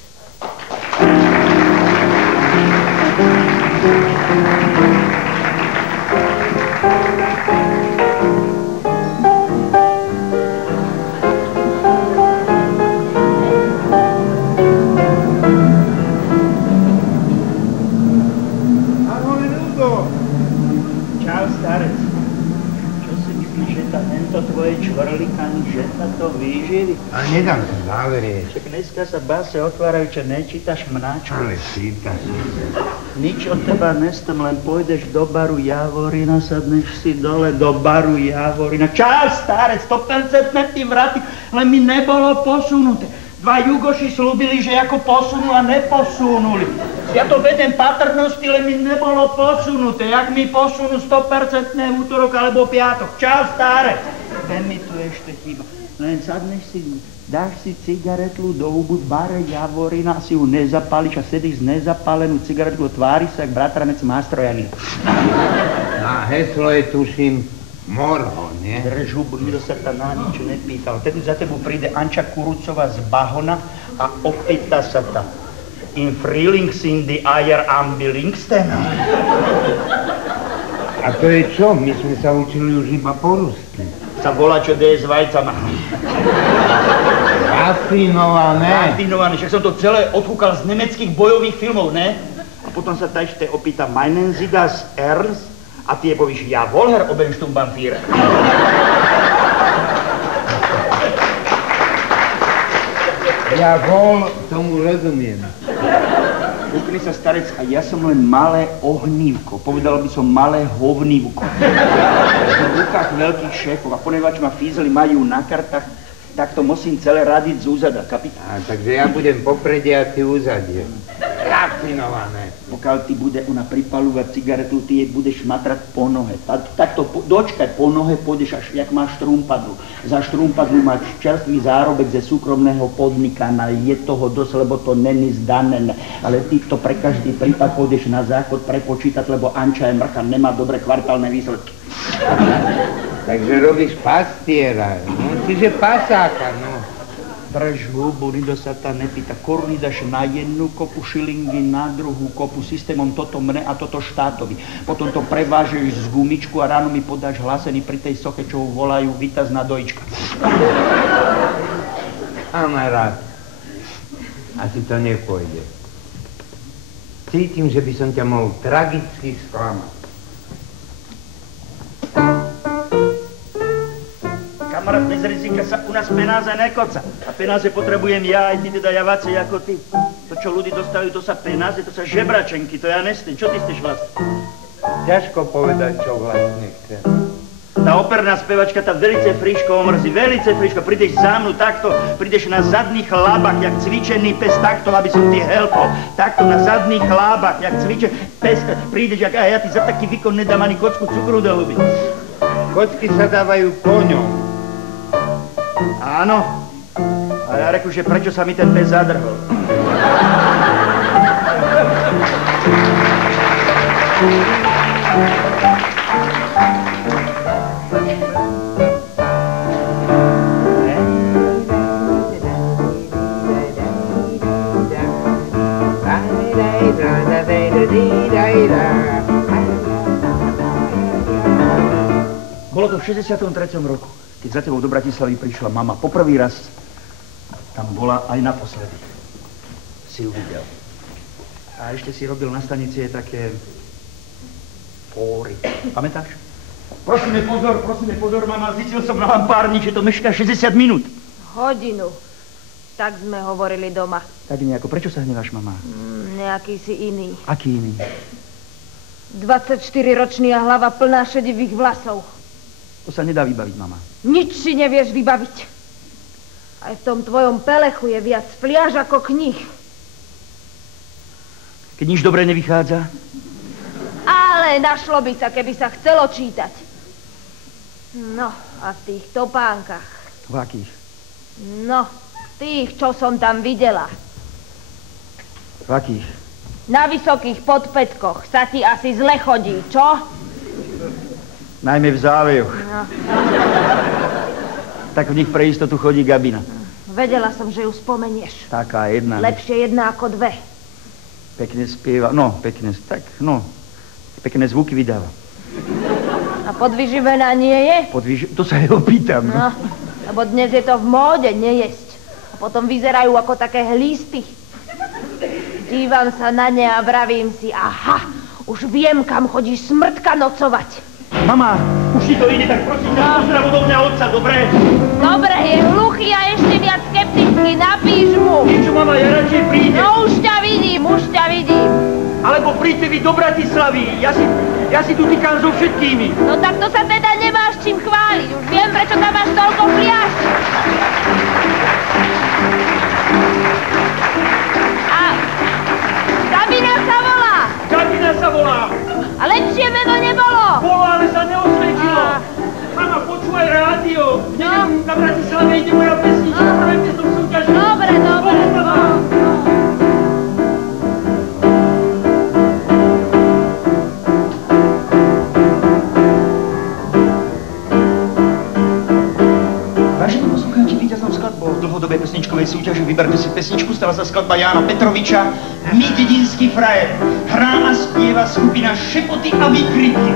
Ahoj, Ľudo. Čau, starec. Čo si myslíš, že tá tento tvoje čvrlikany, že sa to vyživí? Ale nedám sa zavrieť. Však dneska sa báse otvárajú, čo nečítaš mnáčku. Ale čítaš. Nič od teba nestem, len pôjdeš do baru Javorina, sadneš si dole do baru Javorina. Čau, starec, 100% ty vraty, len mi nebolo posunuté. Dva Jugoši slúbili, že ako posunú a neposunuli. Ja to vedem patrnosti, len mi nebolo posunuté. Jak mi posunú 100% útorok alebo piatok. Čau, starec. Ten mi tu ešte chýba. Len sadneš si, dáš si cigaretlu do hubu v bare Javorina, si ju nezapáliš a sedíš z nezapálenú cigaretlu, tvári sa, jak bratranec Mástrojanina. Na heslo je, tuším, Morho, nie? Drž hubu, nikto sa tam na nič nepýtal. Tedy za tebou príde Anča Kurucová z Bahona a opýta sa tam. In Freelings in the Eier Ambilingsten. A to je čo? My sme sa učili už iba po rusky. Sa volá, čo deje s vajcama. Rafinované. Rafinované, však som to celé odkúkal z nemeckých bojových filmov, ne? A potom sa ta ešte opýta, meinen Sie das ernst? A ty je povíš, ja Volher Obenstumbamfíre. Ja vol, tomu rozumiem. Ukry sa, starec, a ja som len malé ohnívko. Povedal by som malé hovnívko. Som v rukách veľkých šéfov a ponevač ma fízli majú na kartách, tak to musím celé radiť z úzada, kapitán. Takže ja budem poprede a ty úzadie. Rafinované. Pokiaľ ty bude ona pripalúvať cigaretu, ty jej budeš matrať po nohe. Takto dočkať po nohe pôjdeš až, jak máš štrumpadlu. Za štrumpadlu máš čerstvý zárobek ze súkromného podnikania. Je toho dosť, lebo to není zdanené. Ale ty to pre každý prípad pôjdeš na záchod prepočítať, lebo Anča je mrcha, nemá dobré kvartálne výsledky. Takže robíš pastiera, no, čiže pasáka, no. Drž hubu, nikto sa tam nepýta. Koruny dáš na jednu kopu, šilingy na druhú kopu. Systémom toto mne a toto štátovi. Potom to prevážeš z gumičku a ráno mi podáš hlásený pri tej soche, čo ho volajú víťazná dojička. Kamarát, asi to nepôjde. Cítim, že by som ťa mohol tragicky sklamať. Kamarát, bez rizika sa u nás penáze nekoca. A penáze potrebujem ja, aj ty teda javacej ako ty. To, čo ľudí dostávajú, to sa penáze, to sa žebračenky, to ja nestým. Čo ty chceš vlastne? Ťažko povedať, čo vlastne chcem. Tá operná spevačka, tá velice friško omrzí, velice friško. Prídeš za mnou takto, prídeš na zadných lábach, jak cvičený pes, takto, aby som ti helpol. Takto na zadných lábach, jak cvičený pes, prídeš, jak ja ti za taký výkon nedám ani kocku cukru do huby. Kocky sa dávajú koňom. Áno. A ja reku, že prečo sa mi ten pes zadrhol. Bolo to v 63. roku, keď za tebou do Bratislavy prišla mama. Poprvý raz tam bola aj naposledy. Si ju videl. A ešte si robil na stanici také fóry. Pamätáš? Prosíme pozor, mama, zistil som na lampárni, že to mešká 60 minút. Hodinu. Tak sme hovorili doma. Tak nejako, prečo sa hneváš, mama? Nejaký si iný. Aký iný? 24-ročný a hlava plná šedivých vlasov. To sa nedá vybaviť, mama. Nič si nevieš vybaviť. Aj v tom tvojom pelechu je viac fliaž ako kníh. Keď nič dobre nevychádza? Ale našlo by sa, keby sa chcelo čítať. No, a v tých topánkach. V akých? No, tých, čo som tam videla. V akých? Na vysokých podpätkoch sa ti asi zle chodí, čo? Najmä v závejoch. No. Tak v nich pre istotu chodí Gabina. Vedela som, že ju spomenieš. Taká jedna. Lepšie jedna ako dve. Pekne spieva, no, pekne zvuky vydáva. A podvyživená nie je? To sa jej opýtam. No, lebo dnes je to v móde nejesť. A potom vyzerajú ako také hlísty. Dívam sa na ne a vravím si, aha, už viem, kam chodíš smrtka nocovať. Mama, už ti to ide, tak prosím ťa, pozdrav odo mňa otca, dobre? Dobre, je hluchý a ešte viac skeptický, napíš mu. Niečo, mama, ja radšej prídem. No už ťa vidím. Alebo príďte vy do Bratislavy, ja si tu týkam so všetkými. No tak to sa teda nemáš čím chváliť, už viem, prečo tam máš toľko fliaž. A Gabina sa volá. A lepšie meno nebolo. Bolo, ale sa neosvedčilo. Mama, počúvaj rádio. Na Bratislave ide moja pesnička, prvé som súťažil. Dobre. Vážení poslucháči, víťaznou skladbou v dlhodobej pesničkovej súťaži Vyberte si pesničku stala sa skladba Jána Petroviča My dedinský frajer. Hrá a spieva skupina Šepoty a výkriky.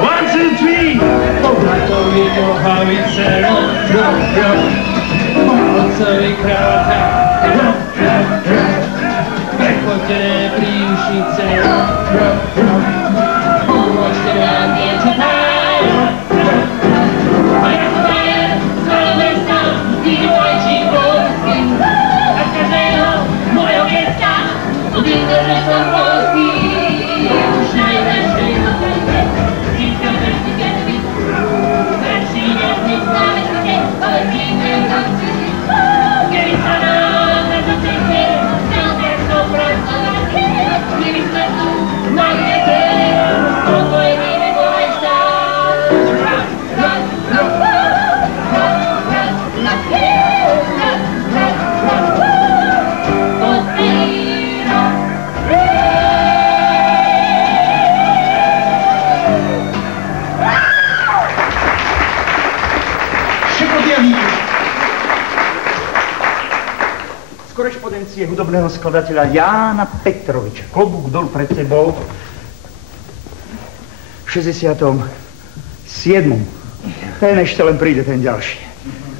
1, 2, 3. Bratovi nohavice, otcovi kráta, prechodené príušnice, pomôžte nám dievčatá. Korešpondencie hudobného skladateľa Jána Petroviča. Klobúk dolu pred tebou. V 67. Ten ešte len príde, ten ďalší.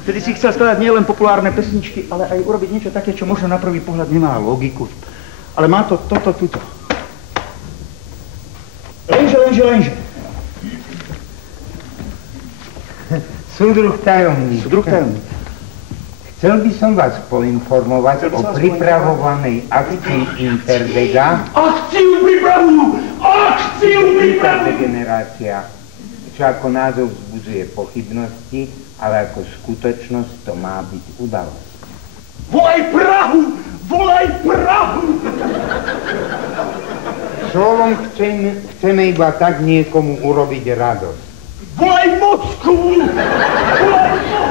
Vtedy si chcel skladať nielen populárne pesničky, ale aj urobiť niečo také, čo možno na prvý pohľad nemá logiku. Ale má to toto, tuto. Lenže. Súdruh tajomník. Chcel by som vás poinformovať o pripravovanej akcii Interdega. Akciu pripravujú! Interdegenerácia, čo ako názov vzbudzuje pochybnosti, ale ako skutočnosť to má byť udalosť. Volaj Prahu! Slovom chceme iba tak niekomu urobiť radosť. Volaj Moskvu!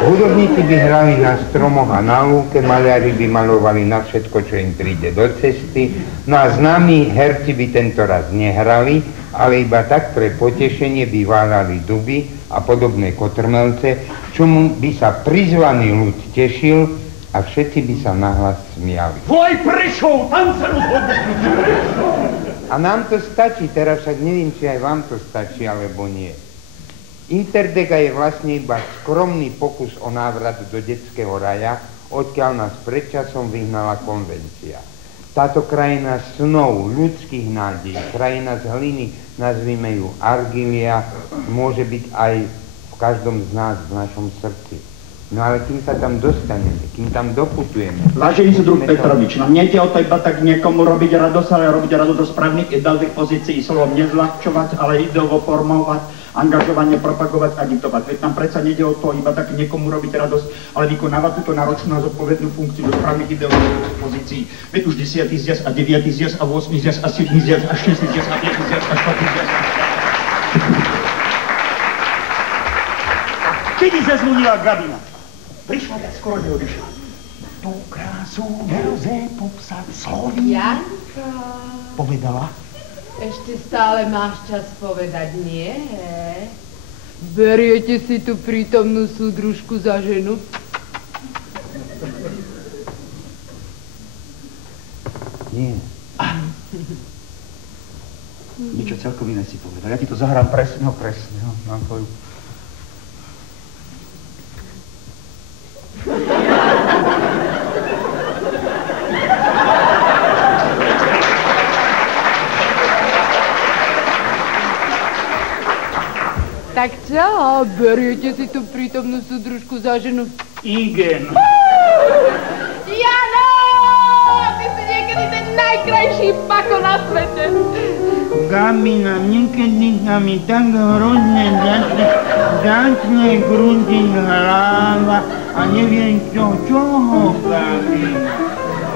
Hudobníci by hrali na stromoch a na lúke, maliari by malovali na všetko, čo im príde do cesty, no a známi herci by tento raz nehrali, ale iba tak pre potešenie by válali duby a podobné kotrmelce, čomu by sa prizvaný ľud tešil a všetci by sa nahlas smiali. Volaj Prešov, tam sa rozhodne! A nám to stačí, teraz však neviem, či aj vám to stačí, alebo nie. Interdega je vlastne iba skromný pokus o návrat do detského raja, odkiaľ nás predčasom vyhnala konvencia. Táto krajina snov, ľudských nádej, krajina z hliny, nazvime ju Argilia, môže byť aj v každom z nás, v našom srdci. No ale kým sa tam dostaneme, kým tam doputujeme... Vážený súdruh Petrovič, nám nejde o to iba tak niekomu robiť radosť, ale robiť radosť do správnych ideálnych pozícií, slovom nezľahčovať, ale ideovo formovať, angažovanie, propagovať, agitovať. Veď nám predsa nejde o to iba tak niekomu robiť radosť, ale vykonávať túto náročnú a zodpovednú funkciu do správnych ideových pozícií. Veď už 10. zjazd a 9. zjazd a 8. zjazd a 7. zjazd a 6. zjazd a 5. zjazd a 4. zjazd. Kedy zazvonila Gabina? Prišla, ja skoro neodišla. Tú krásu nelze popsať slovy. Janko. Povedala? Ešte stále máš čas povedať nie? Beriete si tú prítomnú súdružku za ženu? Nie. Niečo celkom iné si povedal. Ja ti to zahrám presne. Mám tvoju... Tak čo? Beriete si tú prítomnú súdružku za ženu? Igen. Jano! Ty si niekedy ten najkrajší pako na svete. Gabina, niekedy sa mi tak hrozne začne krútiť hlava a neviem čoho, Gabina.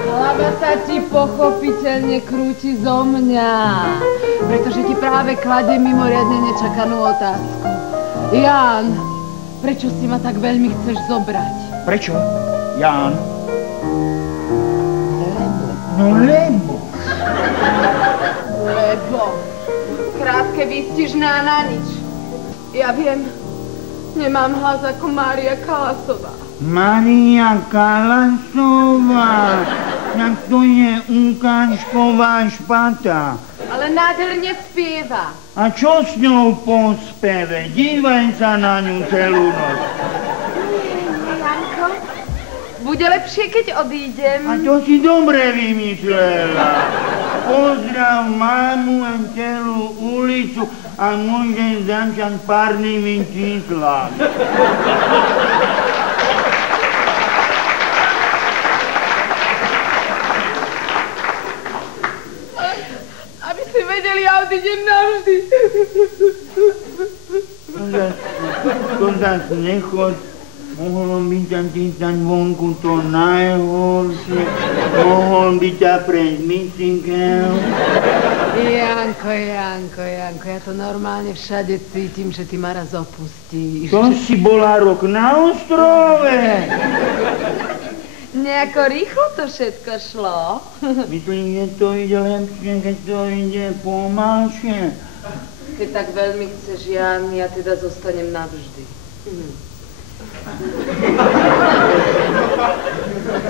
Hlava sa ti pochopiteľne krúti zo mňa, pretože ti práve kladie mimoriadne nečakanú otázku. Ján, prečo si ma tak veľmi chceš zobrať? Prečo, Ján? Lebo. Krátke výstižná na nič. Ja viem, nemám hlas ako Mária Kalasová. Mária Kalasová, tak to je ukážková špata. Ale nádherne spieva. A čo s ňou po speve? Dívaj sa na ňu celú noc. Janko, bude lepšie, keď odídem. A to si dobre vymyslela. Pozdrav mamu a celú ulicu a môžem začať párnymi číslami. Aby si vedeli, ja odídem navždy. To zas nechod. Mohol by ťa čítať vonku to najhoršie. Mohol by ťa prejsť mystikel. Janko, ja to normálne všade cítim, že ty ma raz opustíš. To si bola rok na ostrove. Nejako rýchlo to všetko šlo. Myslím, že to ide lepšie, keď to ide pomalšie. Keď tak veľmi chceš, Jan, ja teda zostanem navždy.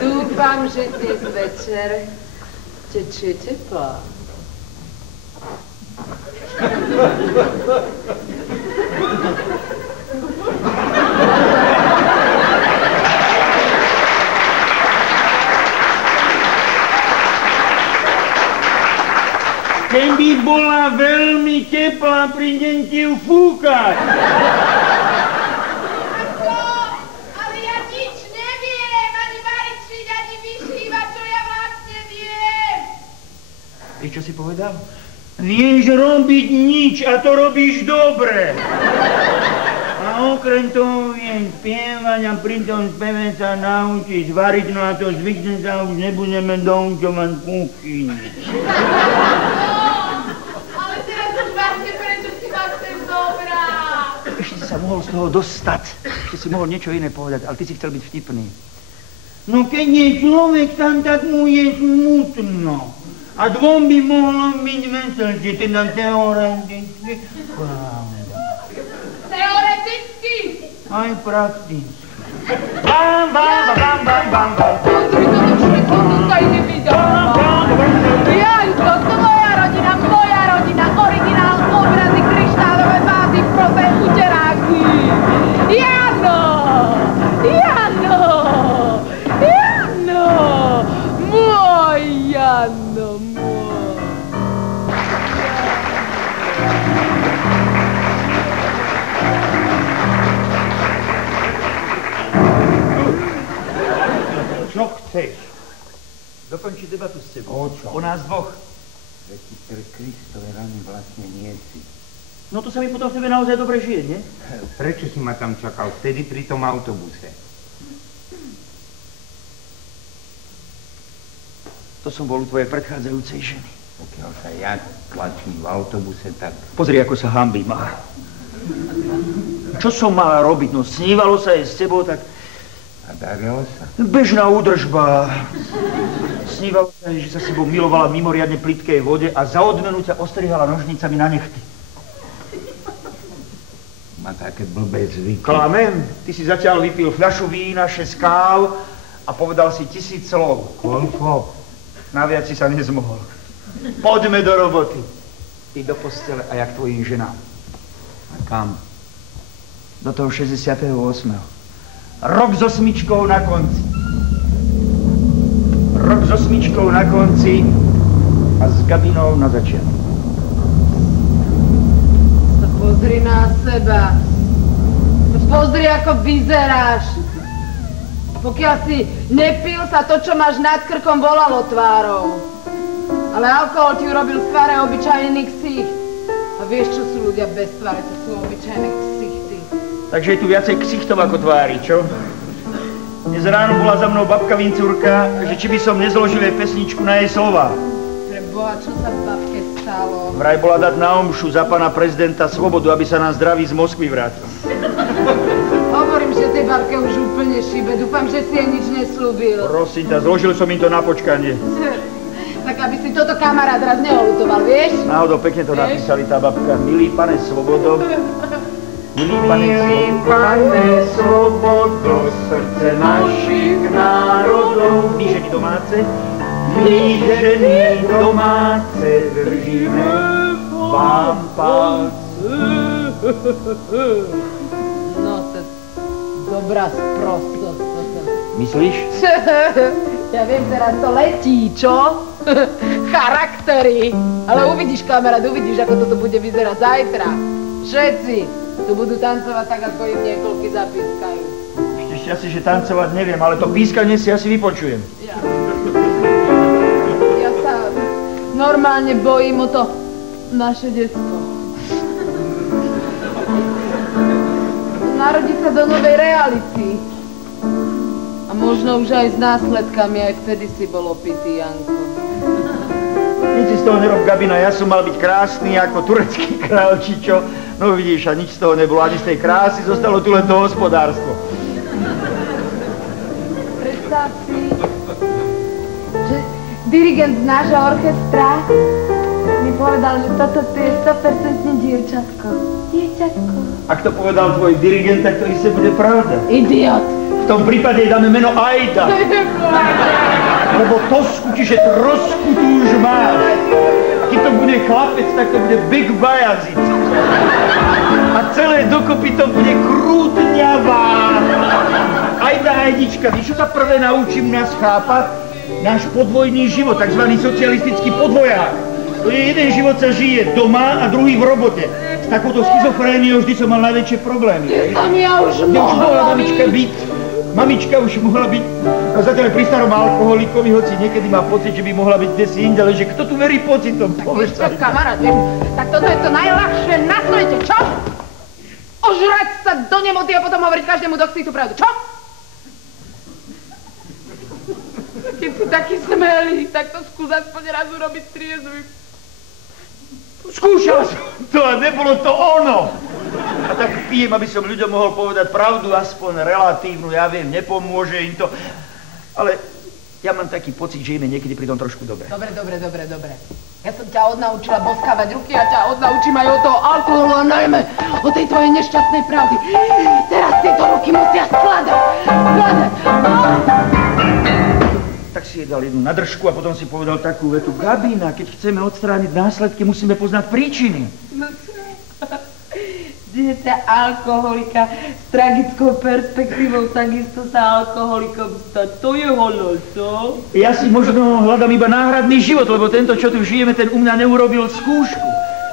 Dúfam, že dnes večer tečie teplo. Keby bola veľmi teplá, prídem ti ju fúkať. Ale ja nič neviem, ani variť, šiť, ani vyšívať, čo ja vlastne viem. Vieš, čo si povedal? Vieš robiť nič a to robíš dobre. A okrem toho viem spievať a pritom speve sa naučiť variť, no a to zvykne sa už nebudeme doučovať v kuchyni. Ešte sa mohol z toho dostať. Ešte si mohol niečo iné povedať, ale ty si chcel byť vtipný. No keď je človek tam, tak mu je smutno. A dvom by mohlo byť veselšie, teda teoreticky. Teoreticky? Aj prakticky. Bam, bam, bam, bam, bam, bam. Pozri, toto všetko sa ide vydávať. Janko, to moja rodina, originál, obrazy, kryštálové vázy, profé, uteráky. Jano! Môj Jano, môj. Čo chceš? Dokončiť debatu s tebou. O čo? O nás dvoch. Veď ty pre Kristove rany vlastne nie si. No to sa mi potom v tebe naozaj dobre žije, nie? Prečo si ma tam čakal vtedy pri tom autobuse? To som bol u tvojej predchádzajúcej ženy. Pokiaľ sa ja tlačím v autobuse, tak... Pozri, ako sa hanbí má. Čo som mala robiť? No snívalo sa jej s tebou, tak... A darilo sa? Bežná údržba. Snívalo sa jej, že sa s tebou milovala v mimoriadne plytkej vode a za odmenu ťa ostrihala nožnicami na nechty. Má také blbé zvyky. Klamem, ty si zatiaľ vypil fľašu vína, 6 káv a povedal si 1000 slov. Koľko? Naviac si sa nezmohol. Poďme do roboty. Ty do postele a ja k tvojim ženám. A kam? Do toho 68. Rok s osmičkou na konci. Rok s osmičkou na konci a s Gabinou na začiatku. Pozri na seba. Pozri, ako vyzeráš. Pokiaľ si nepil, sa to, čo máš nad krkom, volalo tvárou. Ale alkohol ti urobil z tváre obyčajný ksicht. A vieš, čo sú ľudia bez tváre? To sú obyčajné ksichty. Takže je tu viacej ksichtov ako tvári, čo? Dnes ráno bola za mnou babka Vincurka, že či by som nezložil jej pesničku na jej slova. Preboha, čo sa babke stalo? Vraj bola dať na omšu za pána prezidenta Svobodu, aby sa nám zdraví z Moskvy vrátil. Hovorím, že tej babke už úplne šíbe. Dúfam, že si jej nič neslúbil. Prosím ťa, zložil som im to na počkanie. Tak aby si toto kamarát raz neolutoval, vieš? Náhodou pekne to napísali tá babka. Milý pane Svobodo, milý pane Svobodo, srdce našich národov. My ženy domáce, my ženy domáce, držíme vám palce. No to dobrá sprostosť. Myslíš? Ja viem, teraz to letí, čo? Charaktery. Ale uvidíš, kamarát, uvidíš, ako toto bude vyzerať zajtra. Všetci tu budú tancovať tak, ako im niekoľky zapískajú. Ešte šťastie, že tancovať neviem, ale to pískanie si asi vypočujem. Ja sa normálne bojím o to naše detstvo. Narodiť sa do novej reality. A možno už aj s následkami, aj vtedy si bol opitý, Janko. Nič si z toho nerob, Gabina, ja som mal byť krásny ako turecký kráľ, či čo. No vidíš, a nič z toho nebolo, ani z tej krásy, zostalo tu len to hospodárstvo. Predstav si, že dirigent z nášho orchestra mi povedal, že toto tu je 100% dievčatko. Dievčatko. Ak to povedal tvoj dirigent, tak to isté bude pravda. Idiot. V tom prípade dáme meno Aida. Lebo tosku, čiže trosku tu už máš. Keď to bude chlapec, tak to bude Big Bayazid. A celé dokopy to bude krútňavá. Ajda, Ajdička, víš, čo sa prvé naučím nás chápať? Náš podvojný život, takzvaný socialistický podvoják. To je jeden život sa žije doma a druhý v robote. S takouto schizofréniou vždy som mal najväčšie problémy. Tam ja už mohla byť. Mamička už mohla byť, no zatiaľ pri starom alkoholikovi, hoci niekedy má pocit, že by mohla byť desi inde, ale že kto tu verí pocitom, povedz sa. Kamarát, tak toto je to najľahšie na svete, čo? Ožrať sa do nemoty a potom hovoriť každému, kto chce tú pravdu, čo? Keď si taký smelý, tak to skús aspoň raz urobiť triezvy. Skúšal som to a nebolo to ono. A tak pijem, aby som ľuďom mohol povedať pravdu, aspoň relatívnu, ja viem, nepomôže im to. Ale ja mám taký pocit, že im je niekedy pri tom trošku dobre. Dobre. Ja som ťa odnaučila boskávať ruky a ťa odnaučím aj o toho alkoholu a najmä o tej tvojej nešťastnej pravdy. Teraz tieto ruky musia skladať. Tak si jej dal jednu nadržku a potom si povedal takú vetu. Gabina, keď chceme odstrániť následky, musíme poznať príčiny. Dieťa alkoholika s tragickou perspektívou takisto sa alkoholikom stať. To je holo, čo? Ja si možno hľadám iba náhradný život, lebo tento, čo tu žijeme, ten u mňa neurobil skúšku.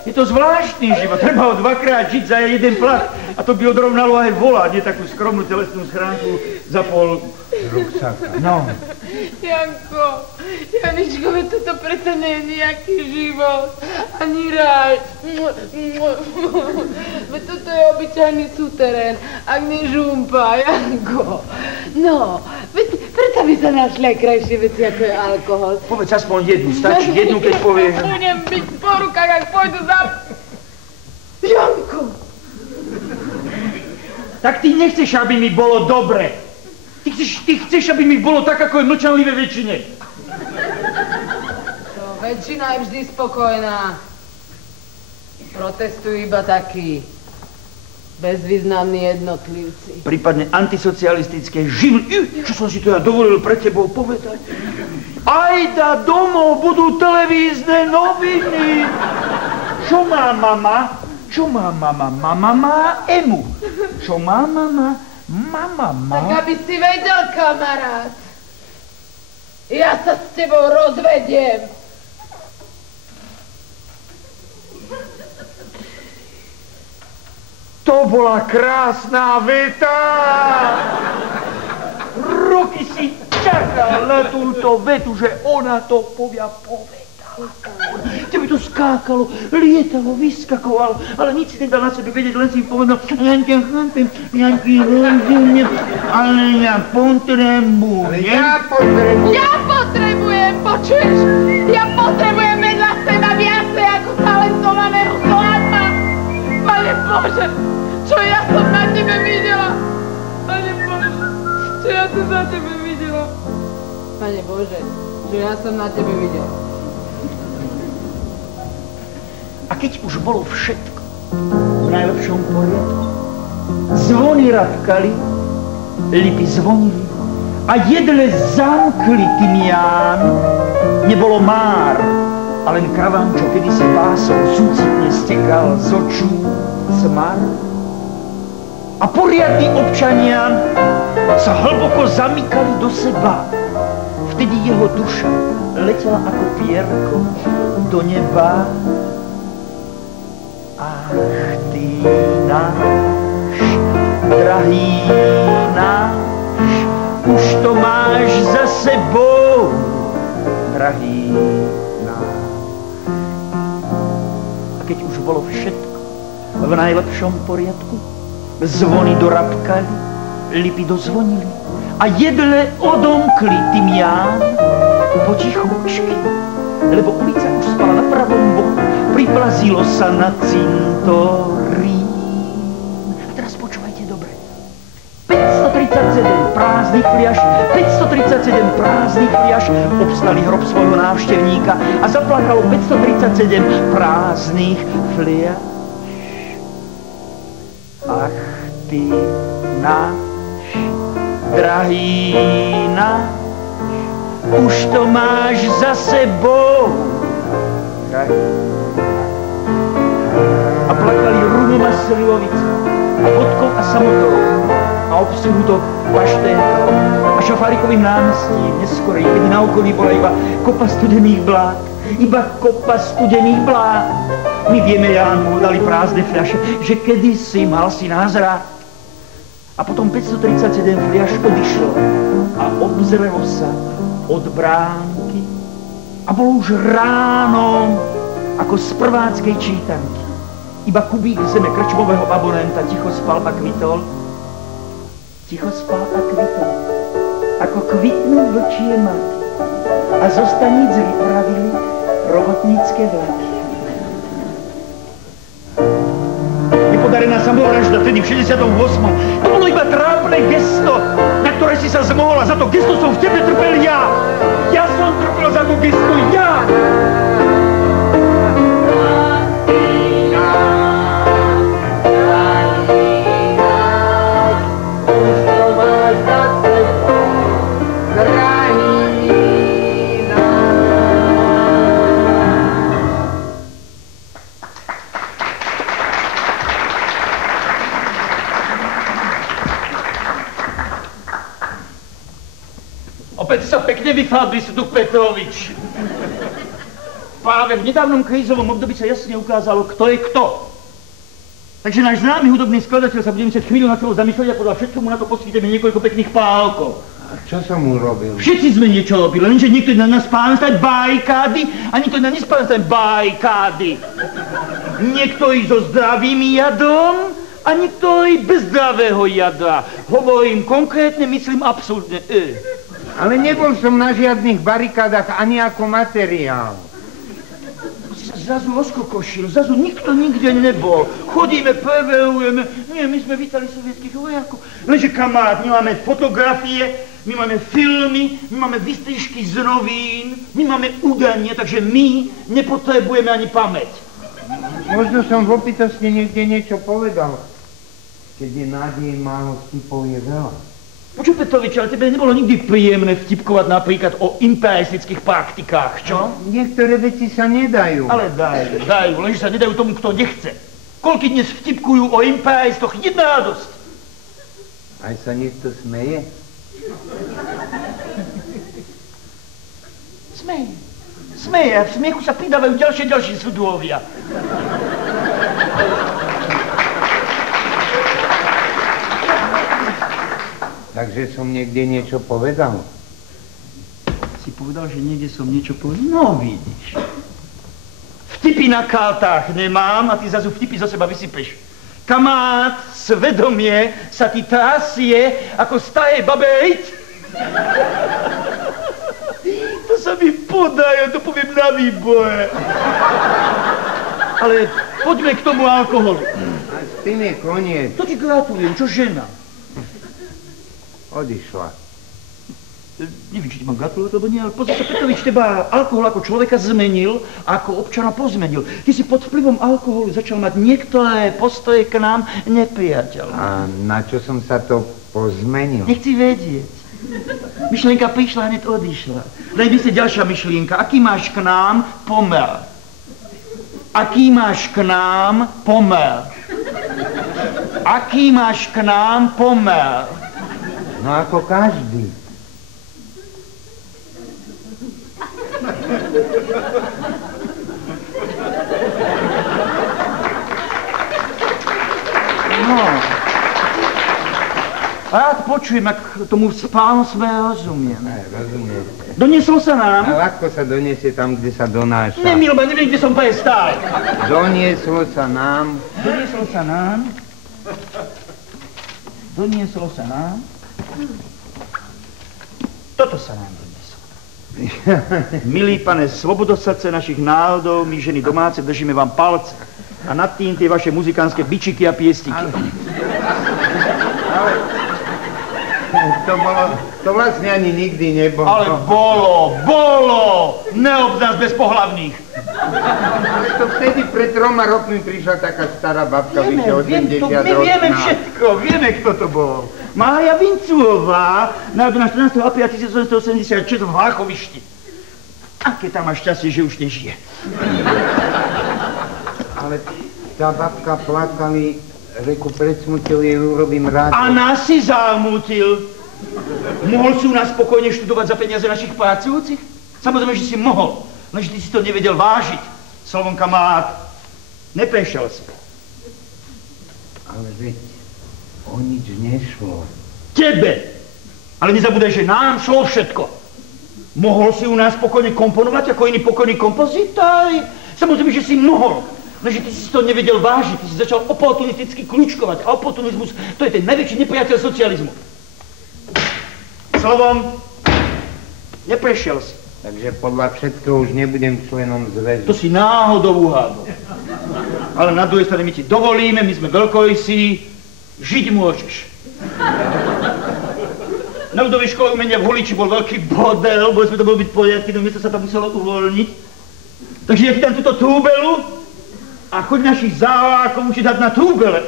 Je to zvláštny život, treba ho dvakrát žiť za jeden plat. A to by odrovnalo aj vola, nie takú skromnú telesnú schránku za pol ruksáka. No. Janko, Janičko, toto predsa nie je nejaký život, ani ráj. Toto je obyčajný súterén, ak nie žumpa, Janko. No, predsa by sa našli aj krajšie veci, ako je alkohol. Povedz aspoň jednu, stačí jednu, keď povieš. Budem byť po rukách, ak pôjdu za... Janko! Tak ty nechceš, aby mi bolo dobre. Ty chceš, aby mi bolo tak, ako je mlčanlivé väčšine. To väčšina je vždy spokojná. Protestujú iba takí bezvýznamní jednotlivci. Prípadne antisocialistické živly. Čo som si to ja dovolil pre tebou povedať? Ajda, domov budú televízne noviny. Čo má mama? Čo má mama? Mama má emu. Čo má mama? Mama má... Tak aby si vedel, kamarát. Ja sa s tebou rozvediem. To bola krásna veta. Roky si čakal na túto vetu, že ona to povedala. Tebe to skákalo, lietalo, vyskakovalo, ale nič si nedal na sebe vedieť, len si im povedal, ja ťa chápem, ja ti rozumiem, ale ja potrebujem. Ja potrebujem, počuješ? Ja potrebujem vedľa seba viacej ako talentovaného chlapa. Pane Bože, čo ja som na tebe videla? Pane Bože, čo ja som na tebe videla? Pane Bože, čo ja som na tebe videla? A keď už bolo všetko v najlepšom poriadku, zvony rapkali, lipy zvonili a jedle zamkli tymián, nebolo már, a len kavan, čo kedysi pásol, súcitne stekal z očú smar. A poriadni občania sa hlboko zamykali do seba. Vtedy jeho duša letela ako pierko do neba. Ach, ty náš, drahý náš, už to máš za sebou, drahý náš. A keď už bolo všetko v najlepšom poriadku, zvony dorapkali, lipy dozvonili a jedle odomkli tymián potichúčky, lebo ulica už spala na pravom boku, priplazilo sa na cintorín. A teraz počúvajte dobre. 537 prázdnych fliaš, 537 prázdnych fliaš obstali hrob svojho návštevníka a zaplakalo 537 prázdnych fliaš. Ach, ty náš, drahý náš, už to máš za sebou, drahý. A plakali rumom a slivovice, a vodkou a samotou, a obsluhu to paštétou a šafárikovým námestím neskorý, kedy na okolí bola iba kopa studených blát. Iba kopa studených blát. My vieme, Ján, mu dali prázdne fľaše, že kedysi mal si nás rád. A potom 537 fľaš odišlo a obzrelo sa od bránky a bolo už ráno ako z prváckej čítanky. Iba kubík zeme krčmového abonenta ticho spal a kvitol. Ticho spal a kvitol, ako kvitnú vlčie maky. A zo staníc vypravili robotnícke vlaky. Nepodarená samovražda vtedy v 68. To bolo iba trápne gesto, na ktoré si sa zmohla. Za to gesto som v tebe trpel ja. Ja som trpel za to gesto ja. Opäť sa pekne vychladli, Suduk Petrovič. Práve v nedávnom krízovom období sa jasne ukázalo, kto je kto. Takže náš známy hudobný skladateľ sa bude musieť chvíľu na chvíľu zamýšľať a podľa všetko mu na to poskytneme niekoľko pekných pálkov. A čo som urobil? Všetci sme niečo robili, lenže niekto na nás pamätá bajkády a niekto na nás pamätá bajkády. Niektorí so zdravým jadom a niektorí bez zdravého jada. Hovorím konkrétne, myslím absolútne. Ale nebol som na žiadnych barikádach ani ako materiál. Zrazu rozkokošil, zrazu nikto nikde nebol. Chodíme, preverujeme, nie, my sme vítali sovietských vojakov. Lenže kamarát, my máme fotografie, my máme filmy, my máme vystrižky z novín, my máme údanie, takže my nepotrebujeme ani pamäť. Možno som v opitosti niekde niečo povedal. Keď je nádej málo, vtipov je veľa. Počuj, Petrovič, ale tebe nebolo nikdy príjemné vtipkovať napríklad o imperialistických praktikách, čo? Niektoré veci sa nedajú. Ale dajú, lenže sa nedajú tomu, kto nechce. Koľky dnes vtipkujú o imperialistoch, jedna radosť. Aj sa niekto smeje? Smeje, a v smiechu sa pridávajú ďalšie sudovia. Takže som niekde niečo povedal. Si povedal, že niekde som niečo povedal? No, vidíš. Vtipy na kartách nemám a ty zrazu vtipy zo seba vysypeš. Kamát, svedomie sa ti trasie ako staré baberit. To sa mi podajú, to poviem na výbore. Ale poďme k tomu alkoholu. A s tým je koniec. To ti gratulujem, čo žena? Odišla. Neviem, či ti mám gratulovať, lebo nie, ale pozor sa, Petrovič, teba alkohol ako človeka zmenil, ako občana pozmenil. Ty si pod vplyvom alkoholu začal mať niektoré postoje k nám nepriateľné. A na čo som sa to pozmenil? Nechci vedieť. Myšlienka prišla, hneď odišla. Daj mi si ďalšia myšlienka. Aký máš k nám pomer? Aký máš k nám pomer? Aký máš k nám pomer? No ako každý. No. Rád počujem, ak tomu spánu sme rozumieme. Rozumiete. Doniesol sa nám? A ľahko sa doniesie tam, kde sa donáša. Nemilba, neviem, kde som prestál. Donieslo sa nám. Donieslo sa nám. Donieslo sa nám. Toto sa nám donieslo. Milý pane, svobodosrdce našich národov, my ženy domáce, držíme vám palce. A nad tým tie vaše muzikánske bičiky a piestiky. Ale To vlastne ani nikdy nebolo. Ale bolo! Neobznáš bez pohlavných. Ale to vtedy pred 3 rokmi prišla taká stará babka, vyše 80 ročná. My vieme všetko, vieme, kto to bol. Mája Vincuová, narodená 14. apríla 1886 v Háchovišti. Aké tam máš šťastie, že už nežije. Ale tá babka plakali, reku, pred smrťou jej urobím rád. A nás si zamútil. Mohol si u nás spokojne študovať za peniaze našich pracujúcich? Samozrejme, že si mohol, lenže ty si to nevedel vážiť. Slovom kamarát, neprešiel si. Ale veď, o nič nešlo. Tebe! Ale nezabúdaj, že nám šlo všetko. Mohol si u nás spokojne komponovať ako iný pokojný kompozitor? Samozrejme, že si mohol. Lenže ty si to nevedel vážiť, ty si začal oportunisticky kľúčkovať. A oportunizmus, to je ten najväčší nepriateľ socializmu. Slovom, neprešiel si. Takže podľa všetkého už nebudem členom zväzu. To si náhodou uhádol. Ale na druhej strane my ti dovolíme, my sme veľkorysí, žiť môžeš. Na ľudovej škole umenia v Holiči bol veľký bordel, boli sme to bolo byť poriadky, no miesto sa tam muselo uvoľniť. Takže ja ti dám túto trúbelu a choď našich závákov učiť dať na trúbele.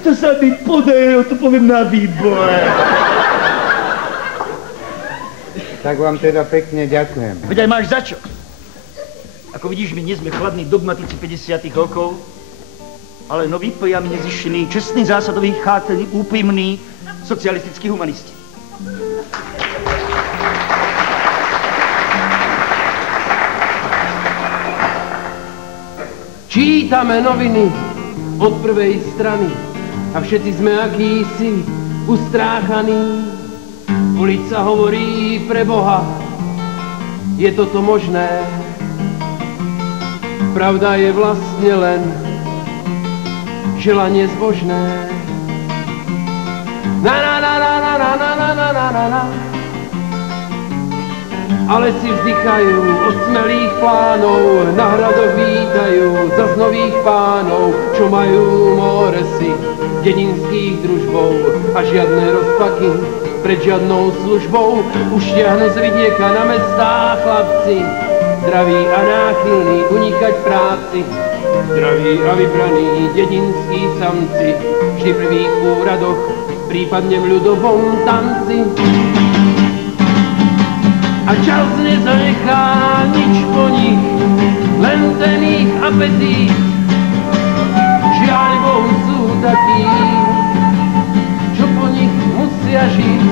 To sa mi podarilo, to poviem na výbore. Tak vám teda pekne ďakujem. Veď aj máš za čo. Ako vidíš, my nie sme chladní dogmatici 50. rokov, ale noví priamy nezištení, čestní, zásadoví, chátrní, úprimní, socialistickí humanisti. Čítame noviny od prvej strany a všetci sme akýsi ustráchaní. Ulica hovorí pre Boha, je toto možné? Pravda je vlastne len želanie zbožné. Na na na na na na na na na na na. Ale si vzdychajú od smelých plánov, na hradoch vítajú zas nových pánov, čo majú moresy dedinských družbou a žiadne rozpaky pred žiadnou službou. Už ťahnu z vidieka na mestá chlapci, zdraví a náchylní unikať práci. Zdraví a vybraní dedinskí samci, vždy prvý v úradoch, prípadne v ľudovom tanci. A čas nezanechá nič po nich, len ten ich apetít. Žiaľ Bohu sú takí, čo po nich musia žiť.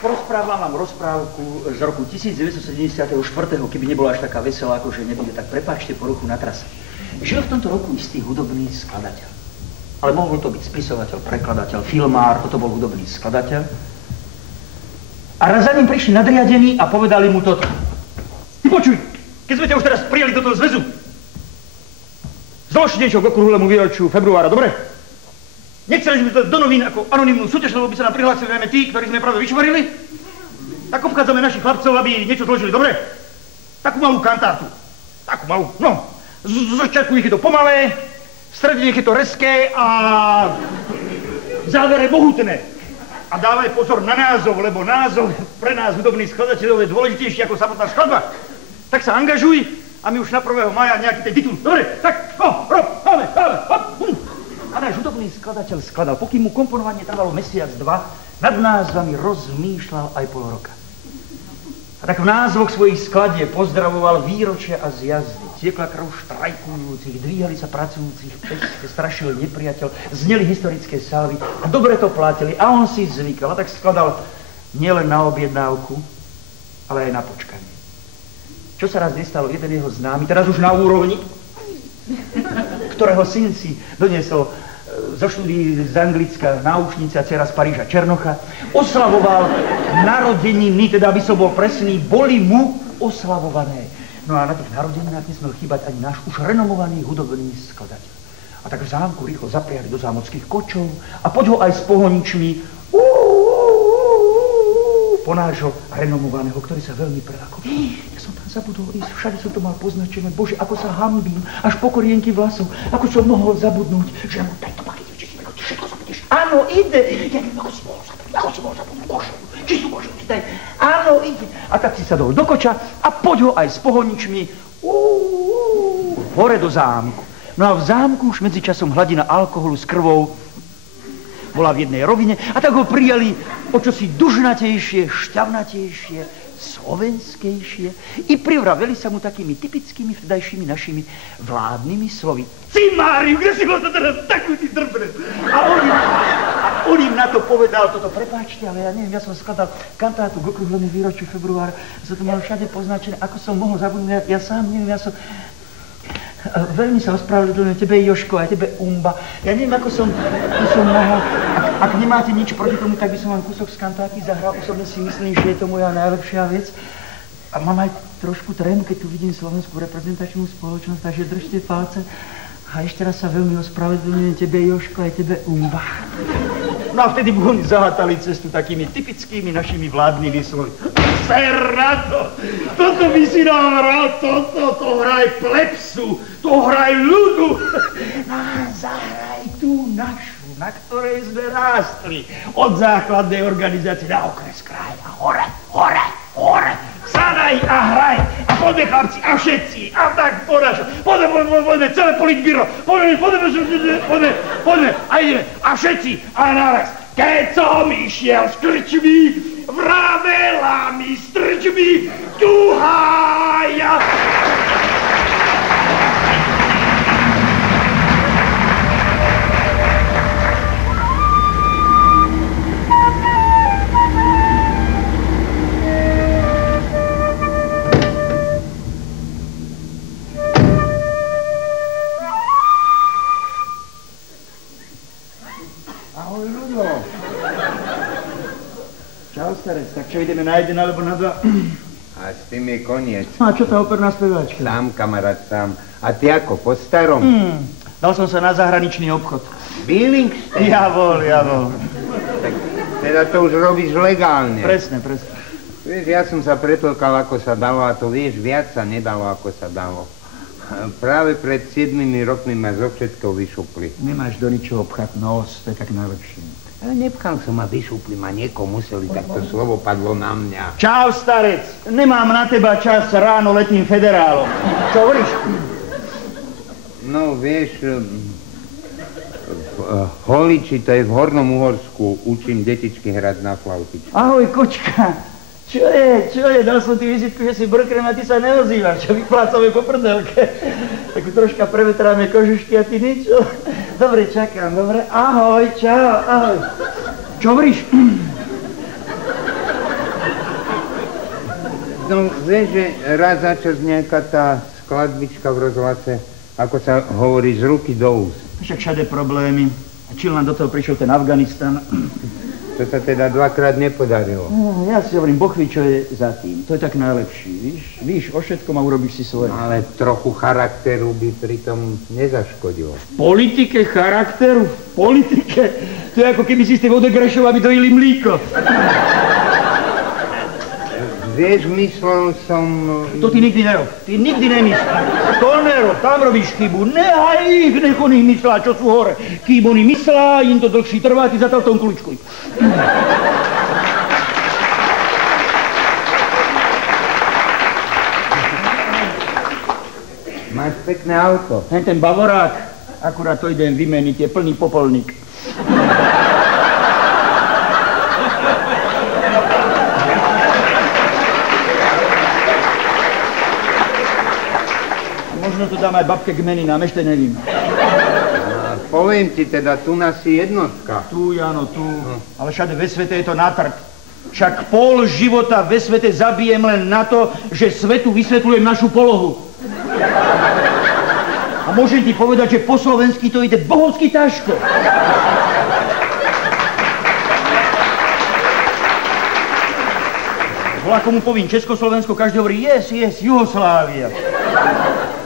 Porozprávam vám rozprávku z roku 1974, keby nebola až taká veselá, akože nebude, tak prepáčte poruchu na trase. Žil v tomto roku istý hudobný skladateľ. Ale mohol to byť spisovateľ, prekladateľ, filmár, toto bol hudobný skladateľ. A raz za ním prišli nadriadení a povedali mu toto. Ty počuj, keď sme ťa už teraz prijali do toho zväzu, zlož niečo k okrúhlemu výročiu februára, dobre? Nechceli sme to do novín ako anonymnú súťaž, lebo by sa nám prihlásili najmä tí, ktorí sme práve vyšvarili. Tak obchádzame našich chlapcov, aby niečo zložili, dobre? Takú malú kantátu. Takú malú, no. Z začiatku nech je to pomalé, v strede nech je to rezké a v závere mohutné. A dávaj pozor na názov, lebo názov pre nás hudobných skladateľov je dôležitejší ako samotná skladba. Tak sa angažuj a my už na 1. mája nejaký ten titul. Dobre, tak, rob, dáme, hop. A náš hudobný skladateľ skladal, pokým mu komponovanie trvalo mesiac, 2, nad názvami rozmýšľal aj pol roka. A tak v názvoch svojich skladieb pozdravoval výročia a zjazdy. Tiekla krv štrajkujúcich, dvíhali sa pracujúcich, peste strašil nepriateľ, zneli historické salvy a dobre to platili a on si zvykal. A tak skladal nielen na objednávku, ale aj na počkanie. Čo sa raz nestalo, jeden jeho známy, teraz už na úrovni, ktorého syn si doniesol zo štúdií z Anglicka náušnice a dcera z Paríža Černocha, oslavoval narodeniny, teda aby som bol presný, boli mu oslavované. No a na tých narodeninách nesmel chýbať ani náš už renomovaný hudobný skladateľ. A A tak v zámku rýchlo zapriali do zámockých kočov a poď ho aj s pohoničmi po nášho renomovaného, ktorý sa veľmi prelákol. Ja som tam zabudol ísť, všade som to mal poznačené. Bože, ako sa hanbím, až po korienky vlasov. Ako som mohol zabudnúť, že mu daj to bagiť, či si minúti, všetko zabudneš. Áno, ide. Ja neviem, ako si mohol zabudnúť košelu. Či sú košelu, si daj. Áno, ide. A tak si sadol do koča a poď ho aj s pohoničmi hore do zámku. No a v zámku už medzičasom hladina alkoholu s krvou bola v jednej rovine a tak ho prijali o čosi dužnatejšie, šťavnatejšie, slovenskejšie i privraveli sa mu takými typickými vtedajšími našimi vládnymi slovy. Cimáriu, kde si bol to teraz takú ty drbne? A on im na to povedal, toto prepáčte, ale ja neviem, ja som skladal kantátu k okrúhlemu výročiu februára, som to mal všade poznačené, ako som mohol zabudnúť, ja sám neviem, ja som... Veľmi sa ospravedlňujem tebe, Jožko, aj tebe, Umba. Ja neviem, ako som mohol... Ak nemáte nič proti tomu, tak by som vám kúsok z kantáky zahral. Osobne si myslím, že je to moja najlepšia vec. A mám aj trošku trému, keď tu vidím slovenskú reprezentačnú spoločnosť, takže držte palce. A ešte raz sa veľmi ospravedlňujem tebe, Jožko, aj tebe, Umba. No a vtedy oni zahatali cestu takými typickými našimi vládnymi slovy. Ser na to! Toto by si nám hral, to hraj plebsu, to hraj ľudu. No a zahraj tú našu, na ktorej sme rástli. Od základnej organizácie na okres, kraj a hore, hore, hore. Sadaj a hraj. A poďme, chlapci, a všetci. A tak poďme, celé politbíro. Poďme. A ideme. A všetci. A naraz. Keď som išiel s krčmi, vravela mi s trčmi, tuhája. Čau, starec, tak čo, ideme na jeden alebo na dva? A s tým je koniec. A čo tá operná speváčka? Sám, kamarát, sám. A ty ako, po starom? Dal som sa na zahraničný obchod. Billingstein? Javol. Tak teda to už robíš legálne. Presne. Vieš, ja som sa pretlkal, ako sa dalo, a to vieš, viac sa nedalo, ako sa dalo. Práve pred 7 rokmi ma zo všetkého vyšupli. Nemáš do ničoho pchať nos, to je tak najlepšie. Ale nepchal som a vyšupli ma, niekomu museli, tak to slovo padlo na mňa. Čau, starec, nemám na teba čas, ráno letím federálom. Čo hovoríš? No, vieš, v Holiči, to je v Hornom Uhorsku, učím detičky hrať na flautičku. Ahoj, kočka. Čo je? Dal som ti vizitku, že si brkrem a ty sa neozývaš. Čo vyplácame po prdelke? Tak troška prevetráme kožušky a ty nič? Dobre, čakám, dobre. Ahoj, čau, ahoj. Čo hovoríš? No, vieš, že raz za čas nejaká tá skladbička v rozhlase, ako sa hovorí, z ruky do úst. Však všade problémy. A či len do toho prišiel ten Afganistan. To sa teda dvakrát nepodarilo. No, ja si hovorím, Boh ví, čo je za tým. To je tak najlepší, víš? Víš o všetkom a urobíš si svoje. Ale trochu charakteru by pritom nezaškodilo. V politike charakteru? V politike? To je ako keby si z tej Odegrešovi dojili mlíko. Vieš, myslel som... To ty nikdy nerob. Ty nikdy nemyslíš. To nerob, tam robíš chybu. Nehaj ich, nech oni myslá, čo sú hore. Kým oni myslá, im to dlhší trvá, ty zatiaľ tom kľúčkuj. Máš pekné auto. Ten Bavorák, akurát to idem vymeniť, je plný popolník. Možno to dám aj babke k meninám, ešte nevím. Poviem ti teda, tu nás si jednotka. Tu, Jano, tu. Ale všade ve svete je to natrd. Však pol života ve svete zabijem len na to, že svetu vysvetľujem našu polohu. A môžem ti povedať, že po slovensky to ide bohovsky ťažko. Voľako mu povím Československo, každý hovorí yes, Juhoslávia.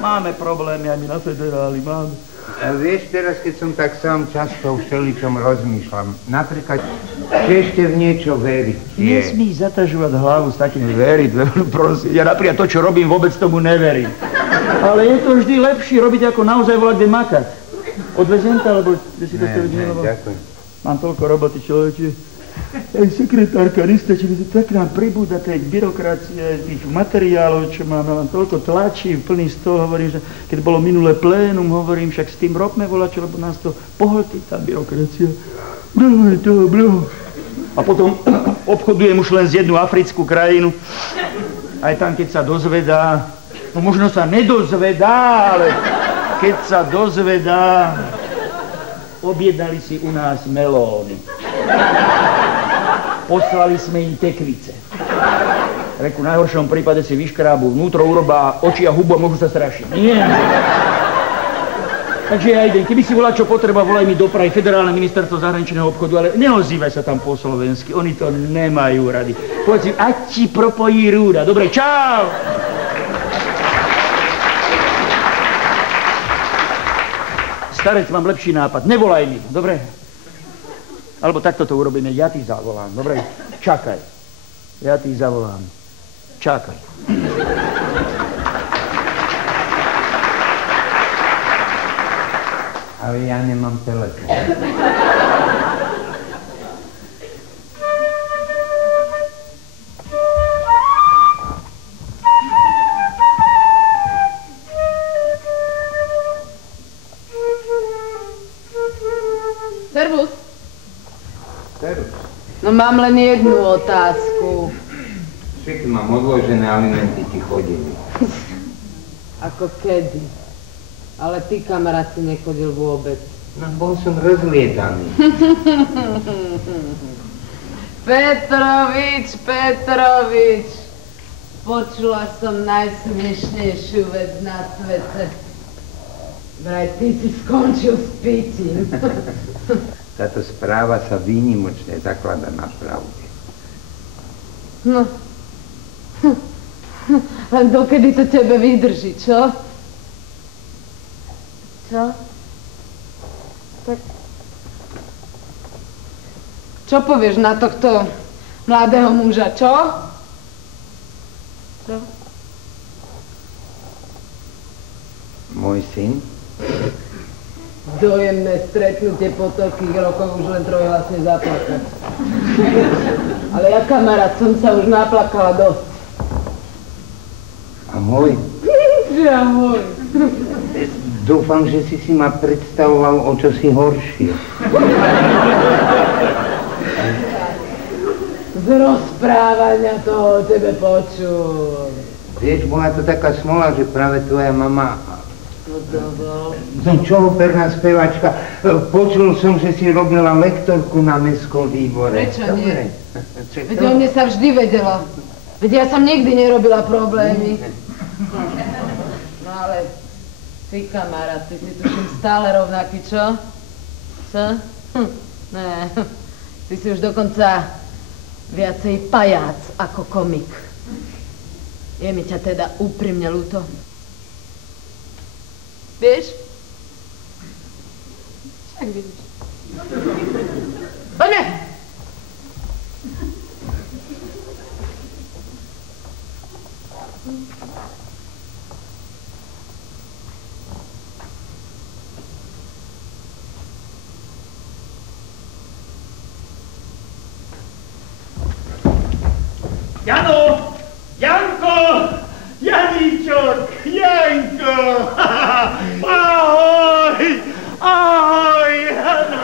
Máme problémy aj my na federáli, máme. Vieš, teraz, keď som tak sám často o všeličom rozmýšľam, napríklad, že ešte v niečo veriť je. Nesmíš zatažovať hlavu s takým veriť, prosím. Ja napríklad to, čo robím, vôbec tomu neverím. Ale je to vždy lepšie robiť, ako naozaj volať, kde makať. Odvezem to, alebo kde si to chcel vidieť? Ďakujem. Mám toľko roboty, človeče. Aj sekretárka, nestačí, tak nám pribúda tej byrokracie, tých materiálov, čo máme, mám toľko tlačí, plný stôl, hovorím, že keď bolo minulé plénum, hovorím, však s tým robme volačo, lebo nás to pohltí, tá byrokracia. A potom obchodujem už len z jednu africkú krajinu, aj tam, keď sa dozvedá, no možno sa nedozvedá, ale keď sa dozvedá, objednali si u nás melóny. Poslali sme im tekvice. Reku, v najhoršom prípade si vyškrábu vnútro, urobá oči a hubu a môžu sa strašiť. Nie. Takže ja idem. Keby si volá, čo potreba, volaj mi do Prahy, Federálne ministerstvo zahraničného obchodu, ale neozývaj sa tam po slovensky. Oni to nemajú rady. Povedz im, ať ti propojí rúda. Dobre, čau! Starec, mám lepší nápad. Nevolaj mi, dobre? Alebo takto to urobíme. Ja ti zavolám, dobre? Čakaj. Ja ti zavolám. Čakaj. Ale ja nemám telefón. Servus. Servus. No mám len jednu otázku. Všetky mám odložené alimenty, ti chodili. Ako kedy? Ale ty, kamarát, si nechodil vôbec. No, bol som rozliedaný. Petrovič, počula som najsmiešnejšiu vec na svete. Vraj, ty si skončil s pitím. Táto správa sa výnimočne zaklada na pravde. No. Len dokedy to tebe vydrží, čo? Čo? Tak... Čo povieš na tohto mladého muža, čo? Čo? Môj syn? Dojemné stretnutie po toľkých rokoch už len trojhlasne zaplakať. Ale ja, kamarát, som sa už naplakala dosť. Ahoj. Ahoj. Dúfam, že si ma predstavoval o čosi horšie. Z rozprávania toho o tebe počul. Vieš, bola to taká smola, že práve tvoja mama... No čohoperná spevačka. Počul som, že si robila lektorku na mestskom výbore. Prečo nie? Veď o mne sa vždy vedela. Veď ja som nikdy nerobila problémy. No ale ty, kamarát, ty si tuším stále rovnaký, čo? Čo? Ne. Ty si už dokonca viacej pajác ako komik. Je mi ťa teda úprimne ľúto. Vieš? Však vidíš. Poďme! Jano! Janko! Janíčok! Janko! Ahoj! Ahoj, Jano!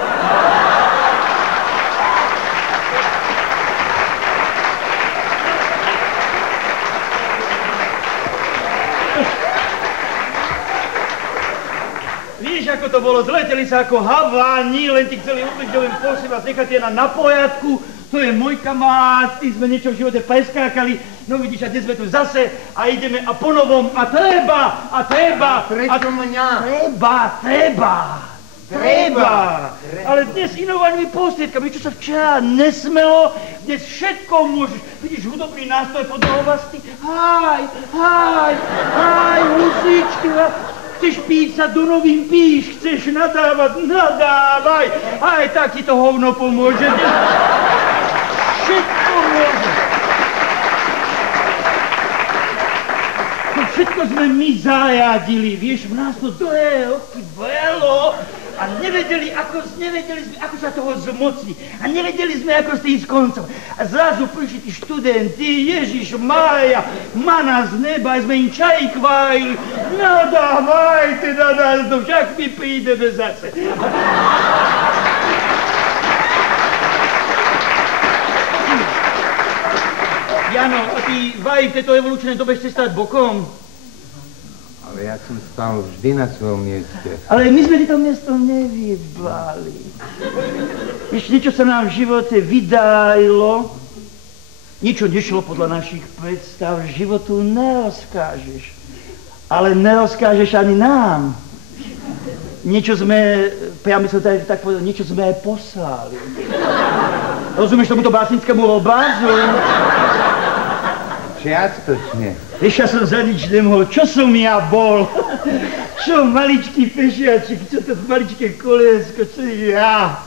Víš, ako to bolo? Zleteli sa ako haváni, len ti chceli ubližovým spôsobom nechať je na poriadku. To je môj kamarát, ty sme niečo v živote preskákali, no vidíš, a dnes sme tu zase a ideme a ponovom a treba. Prečo mňa? Treba. Ale dnes inovými prostriedkami, čo sa včera nesmelo, dnes všetko môžeš. Vidíš, hudobný nástroj podľahovastý, háj, husičky. Chceš piť sa do novým píš, chceš nadávať, nadávaj. Aj tak ti to hovno pomôže. Všetko môže. To všetko sme my zajadili, vieš, v nás to dlhé roky velo a nevedeli sme, ako sa toho zmocniť. A nevedeli sme, ako s tým skoncom. A zrazu prišli tí študenti, Ježiš Mária, mana z neba, sme im čaj kvájili. Nadávajte na nás, no však my prídeme zase. Jano, a ty vaj v tejto evolučnej dobe chceš stať bokom? Ale ja som stál vždy na svojom mieste. Ale my sme to miesto nevybrali. Vieš, niečo sa nám v živote vydajilo, niečo nešlo podľa našich predstav, životu nerozkážeš. Ale nerozkážeš ani nám. Niečo sme, priamo som tak povedal, niečo sme aj poslali. Rozumieš tomuto básnickému obrazu? Čiastočne. Vieš, ja som za nič nemohol. Čo som ja bol? Čo maličký pešiačik, čo to maličké koliesko, čo ja.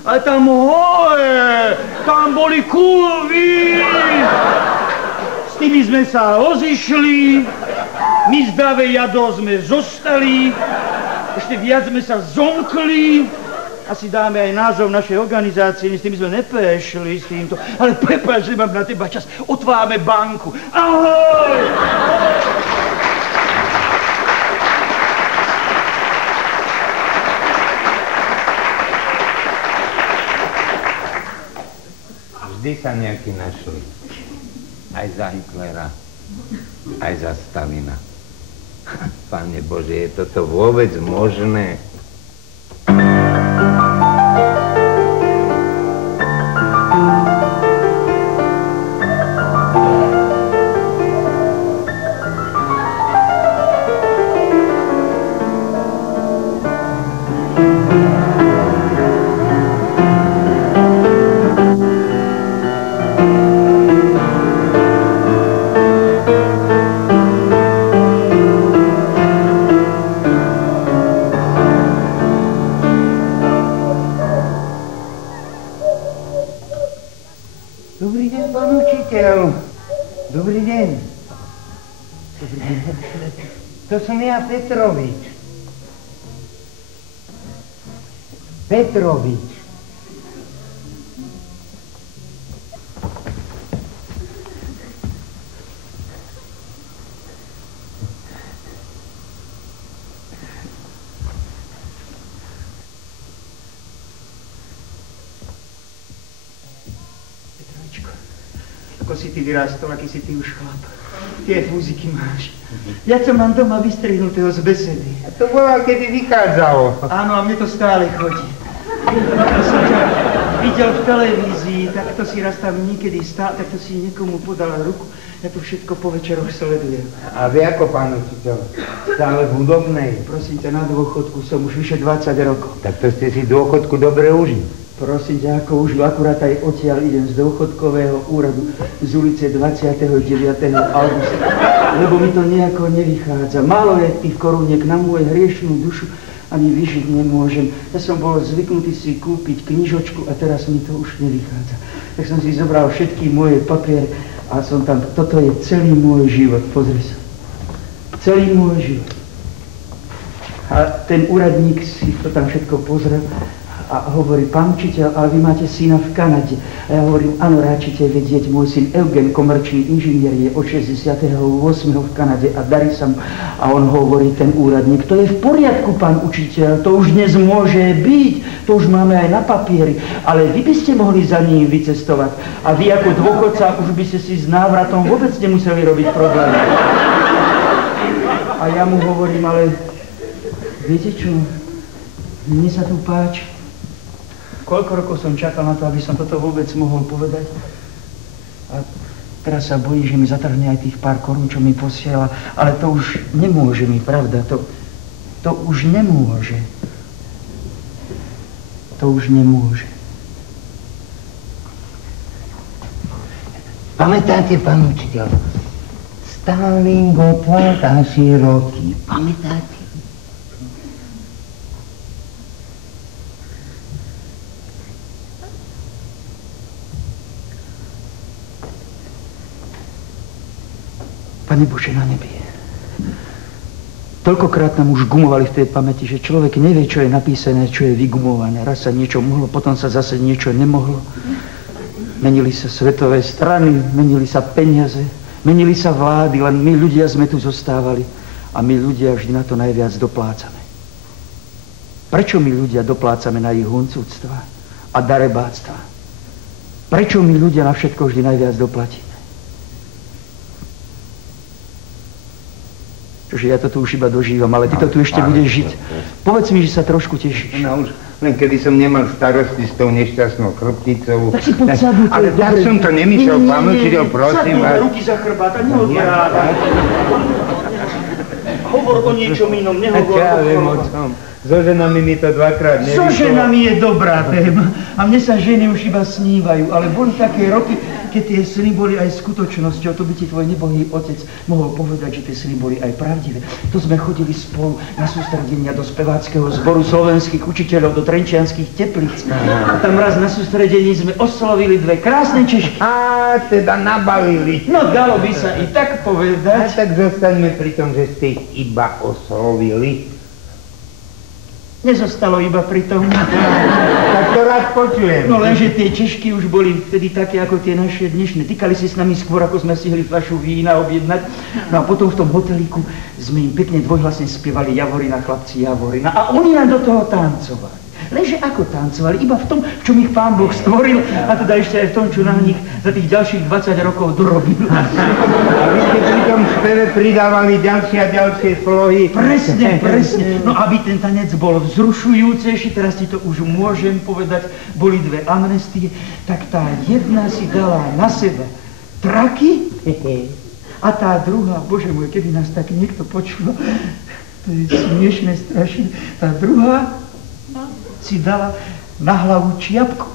Ale tam hore, tam boli kurvy. S tými sme sa rozišli, my zdravé jadro sme zostali, ešte viac sme sa zomkli. Asi dáme aj názov našej organizácie, s tým sme neprešli s týmto. Ale prepáč, nemám na teba čas. Otvárame banku. Ahoj! Vždy sa nejaký našli. Aj za Hitlera, aj za Stalina. Pane Bože, je toto vôbec možné? Dobrý deň, pán učiteľ. Dobrý deň. Dobrý deň. To som ja, Petrovič. Petrovič. Ako si ty vyrastol, aký si ty už chlap. Tie fúziky máš. Ja som mám doma vystrihnutého z besedy. A to bola, kedy vychádzalo. Áno, a mne to stále chodí. To som ťa videl v televízii, takto si raz tam niekedy stál, takto si niekomu podal ruku. Ja to všetko po večeroch sledujem. A vy ako, pán učiteľ? Stále v hudobnej? Prosím ťa, na dôchodku som už vyše 20 rokov. Tak to ste si dôchodku dobre užili. Prosím ťa, ako už akurát aj odtiaľ idem z dôchodkového úradu z ulice 29. augusta, lebo mi to nejako nevychádza. Málo je tých koruniek na moju hriešnú dušu, ani vyžiť nemôžem. Ja som bol zvyknutý si kúpiť knižočku a teraz mi to už nevychádza. Tak som si zobral všetky moje papiere a som tam, toto je celý môj život, pozri sa. Celý môj život. A ten úradník si to tam všetko pozrel a hovorí, pán učiteľ, ale vy máte syna v Kanade. A ja hovorím, áno, ráčite vedieť, môj syn Eugen, komerčný inžinier, je od 68. v Kanade a darí sa mu. A on hovorí, ten úradník, to je v poriadku, pán učiteľ, to už dnes môže byť, to už máme aj na papieri, ale vy by ste mohli za ním vycestovať. A vy ako dôchodca už by ste si s návratom vôbec nemuseli robiť problémy. A ja mu hovorím, ale viete čo, mne sa tu páči. Koľko rokov som čakal na to, aby som toto vôbec mohol povedať. A teraz sa bojí, že mi zatrhne aj tých pár korún, čo mi posiela. Ale to už nemôže mi, pravda? To už nemôže. To už nemôže. Pamätáte, pán učiteľ? Stalin, Gotwald a Široký. Pamätáte? Pane Bože na nebi, toľkokrát nám už gumovali v tej pamäti, že človek nevie, čo je napísané, čo je vygumované. Raz sa niečo mohlo, potom sa zase niečo nemohlo. Menili sa svetové strany, menili sa peniaze, menili sa vlády, len my ľudia sme tu zostávali a my ľudia vždy na to najviac doplácame. Prečo my ľudia doplácame na ich huncúctva a darebáctva? Prečo my ľudia na všetko vždy najviac doplatíme? Čože ja to tu už iba dožívam, ale ty to tu ešte budeš žiť. Povedz mi, že sa trošku tešíš. No už len kedy som nemal starosti s tou nešťastnou chrbticou. Tak si poď sadnúť. Ale tak som to nemyslel, pán učiteľ, prosím vás. Sadnúť ruky za chrbát a neodvrávať. Hovor o niečom inom, nehovor o tom. So ženami mi to dvakrát nevyšlo. So ženami je dobrá téma. A mne sa ženy už iba snívajú, ale boli také roky, keď tie sny boli aj skutočnosťou. To by ti tvoj nebohý otec mohol povedať, že tie sny boli aj pravdivé. To sme chodili spolu na sústredenia do speváckeho zboru slovenských učiteľov, do Trenčianskych Teplíc. A tam raz na sústredení sme oslovili dve krásne Češky. Á, teda nabalili. No, dalo by sa i tak povedať. A tak zostaňme pri tom, že ste ich iba oslovili. Nezostalo iba pri tom. Tak to rád počujem. No lenže tie Češky už boli vtedy také ako tie naše dnešné. Týkali si s nami skôr, ako sme stihli fľašu vína objednať. No a potom v tom hotelíku sme im pekne dvojhlasne spievali Javorina, chlapci Javorina. A oni nám do toho tancovali. Lenže ako tancovali? Iba v tom, v čom ich Pán Boh stvoril, a teda ešte aj v tom, čo na nich za tých ďalších 20 rokov dorobil. A vy ste pri tom speve pridávali ďalšie a ďalšie slohy. Presne, presne. No aby ten tanec bol vzrušujúcejší, teraz ti to už môžem povedať, boli dve amnestie, tak tá jedna si dala na seba traky a tá druhá, Bože môj, keby nás tak niekto počul, to je smiešné strašne, tá druhá si dala na hlavu čiapku.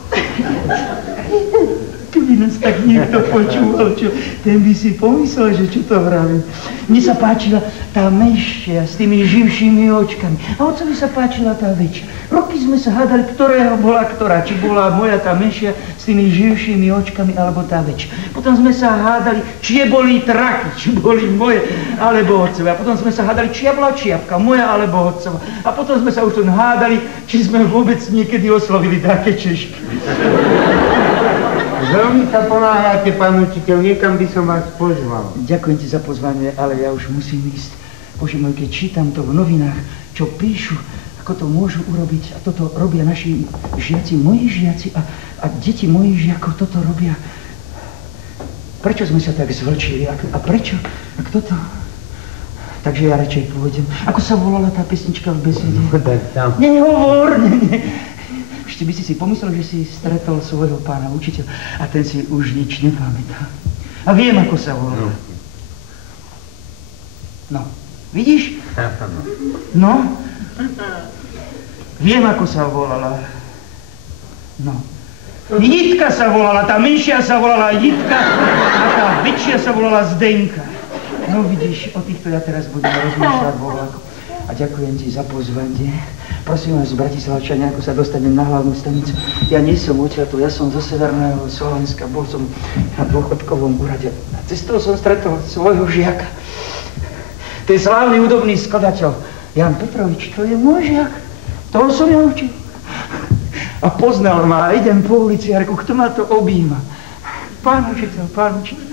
Keby nás tak niekto počúval, čo, ten by si pomyslel, že čo to vravím. Mne sa páčila tá menšia s tými živšími očkami. A otcovi sa páčila tá väčšia. Roky sme sa hádali, ktorého bola ktorá. Či bola moja tá menšia s tými živšími očkami, alebo tá väčšia. Potom sme sa hádali, či boli traky, či boli moje, alebo otcové. A potom sme sa hádali, či bola čiapka, moja, alebo otcova. A potom sme sa už len hádali, či sme vôbec niekedy oslovili také Češky. Veľmi sa ponáhľate, pán učiteľ, niekam by som vás pozval. Ďakujem ti za pozvanie, ale ja už musím ísť. Bože môj, keď čítam to v novinách, čo píšu, ako to môžu urobiť, a toto robia naši žiaci, moji žiaci a deti mojich žiakov toto robia. Prečo sme sa tak zvlčili? A prečo? A kto to? Takže ja radšej pôjdem. Ako sa volala tá pesnička v besede? Nehovor, nie. Ešte by si pomyslel, že si stretol svojho pána učiteľa a ten si už nič nepamätá. A viem, ako sa volá. No, vidíš? No, viem, ako sa volala. No, Jitka sa volala, tá menšia sa volala Jitka a tá väčšia sa volala Zdenka. No vidíš, o týchto ja teraz budem rozmýšľať vo vlaku. A ďakujem ti za pozvanie. Prosím vás, Bratislavčania, ako sa dostanem na hlavnú stanicu. Ja nie som odtiaľto, ja som zo Severného Slovenska, bol som na dôchodkovom úrade. A cestou som stretol svojho žiaka. Ten slávny hudobný skladateľ, Jan Petrovič, to je môj žiak. Toho som ja učil. A poznal ma a idem po ulici a reku, kto ma to objíma? Pán učiteľ, pán učiteľ.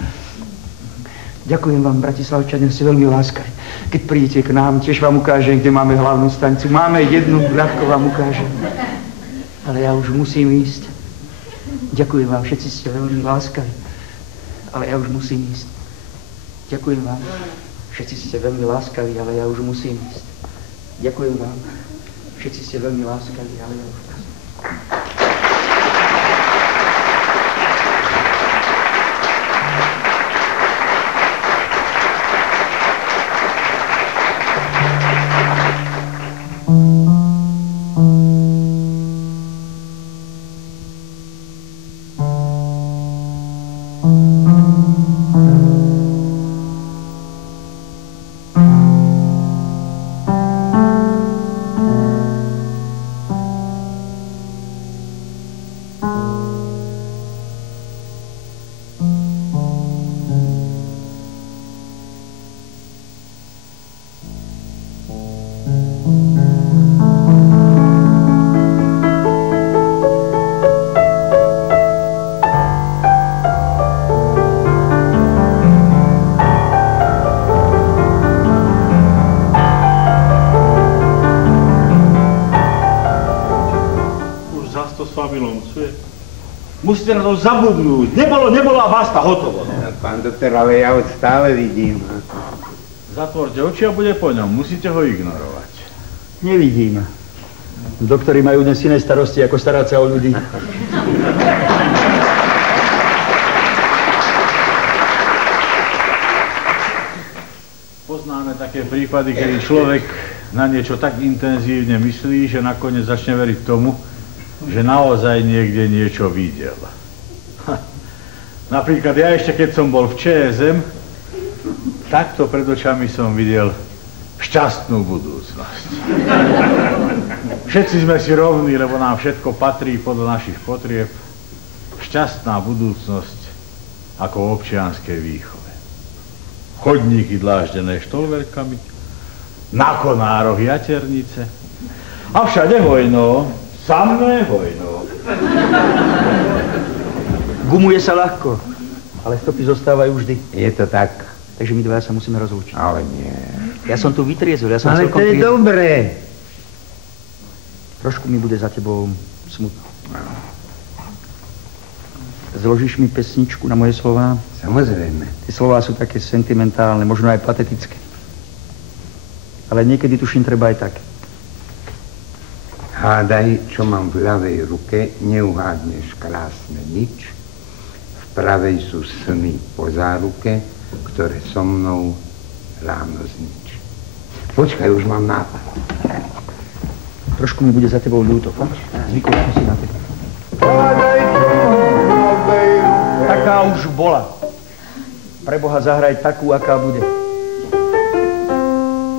Ďakujem vám, Bratislavčania, ste veľmi láskaví. Keď prídete k nám, tiež vám ukážem, kde máme hlavnú stanicu. Máme jednu, ľahko vám ukážem. Ale ja už musím ísť. Ďakujem vám, všetci ste veľmi láskaví. Ale ja už musím ísť. Ďakujem vám, všetci ste veľmi láskaví, ale ja už musím ísť. Ďakujem vám, všetci ste veľmi láskaví, ale ja už musím ísť. Musíte na to zabudnúť. Nebolo a basta, hotovo. No. Pán doktor, ale ja ho stále vidím. Zatvorte oči a bude po ňom. Musíte ho ignorovať. Nevidím. Doktori majú dnes iné starosti, ako starať sa o ľudí. Poznáme také prípady, kedy človek na niečo tak intenzívne myslí, že nakoniec začne veriť tomu, že naozaj niekde niečo videl. Napríklad ja ešte, keď som bol v ČSM, takto pred očami som videl šťastnú budúcnosť. Všetci sme si rovní, lebo nám všetko patrí podľa našich potrieb. Šťastná budúcnosť ako v občianskej výchove. Chodníky dláždené štolverkami, na konároch jaternice a všade hojno, samé hojno. Gumuje sa ľahko, ale stopy zostávajú vždy. Je to tak. Takže my dvaja sa musíme rozlúčiť. Ale nie. Ja som tu vytriezol, ja som Ale celkom... to je dobré. Trošku mi bude za tebou smutno. Zložíš mi pesničku na moje slová? Samozrejme. Tie slová sú také sentimentálne, možno aj patetické. Ale niekedy tuším treba aj tak. Hádaj, čo mám v ľavej ruke, neuhádneš krásne nič. V pravej sú sny po záruke, ktoré so mnou ráno znič. Počkaj, už mám nápad. Trošku mi bude za tebou ľúto, poď. Zvykol som si na teba. Taká už bola. Preboha, zahraj takú, aká bude.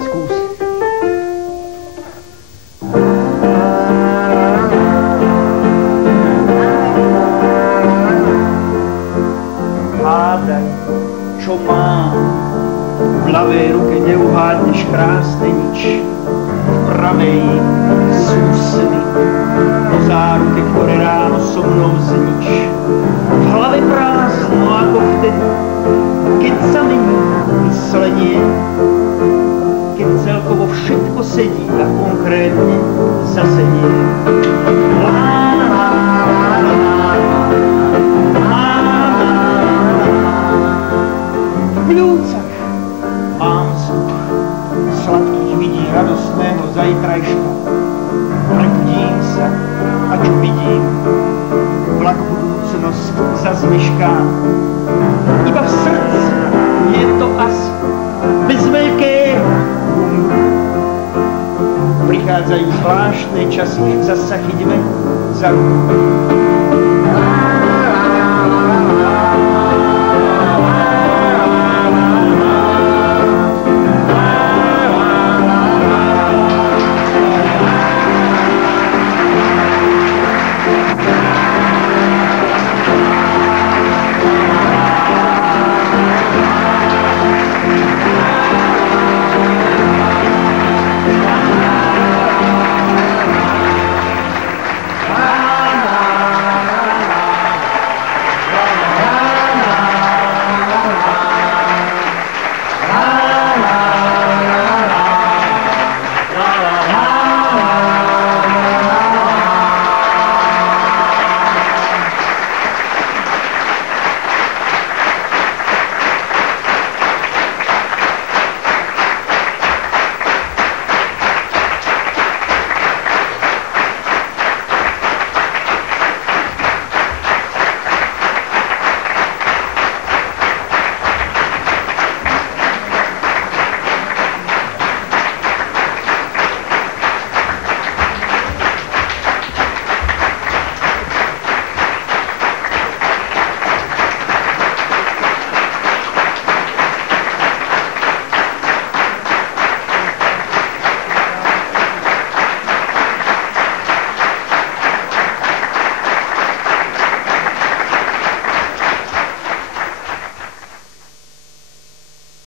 Skús. Hádaj, čo mám. V ľavej ruke neuhádneš krásne nič. V pravej sú sny po záruke, ktoré ráno so mnou znič. V hlave prázdno ako vtedy, keď sa mení myslenie, keď celkovo všetko sedí a konkrétne zase nie. V pľúcach mám vzduch sladkých vidí radostného zajtrajška. Prebudím sa a čo vidím, vlak budúcnosť zazmešká. Iba v srdci je to asi bez veľkého humu. Prichádzajú zvláštne časy, zasa chyťme za ruku.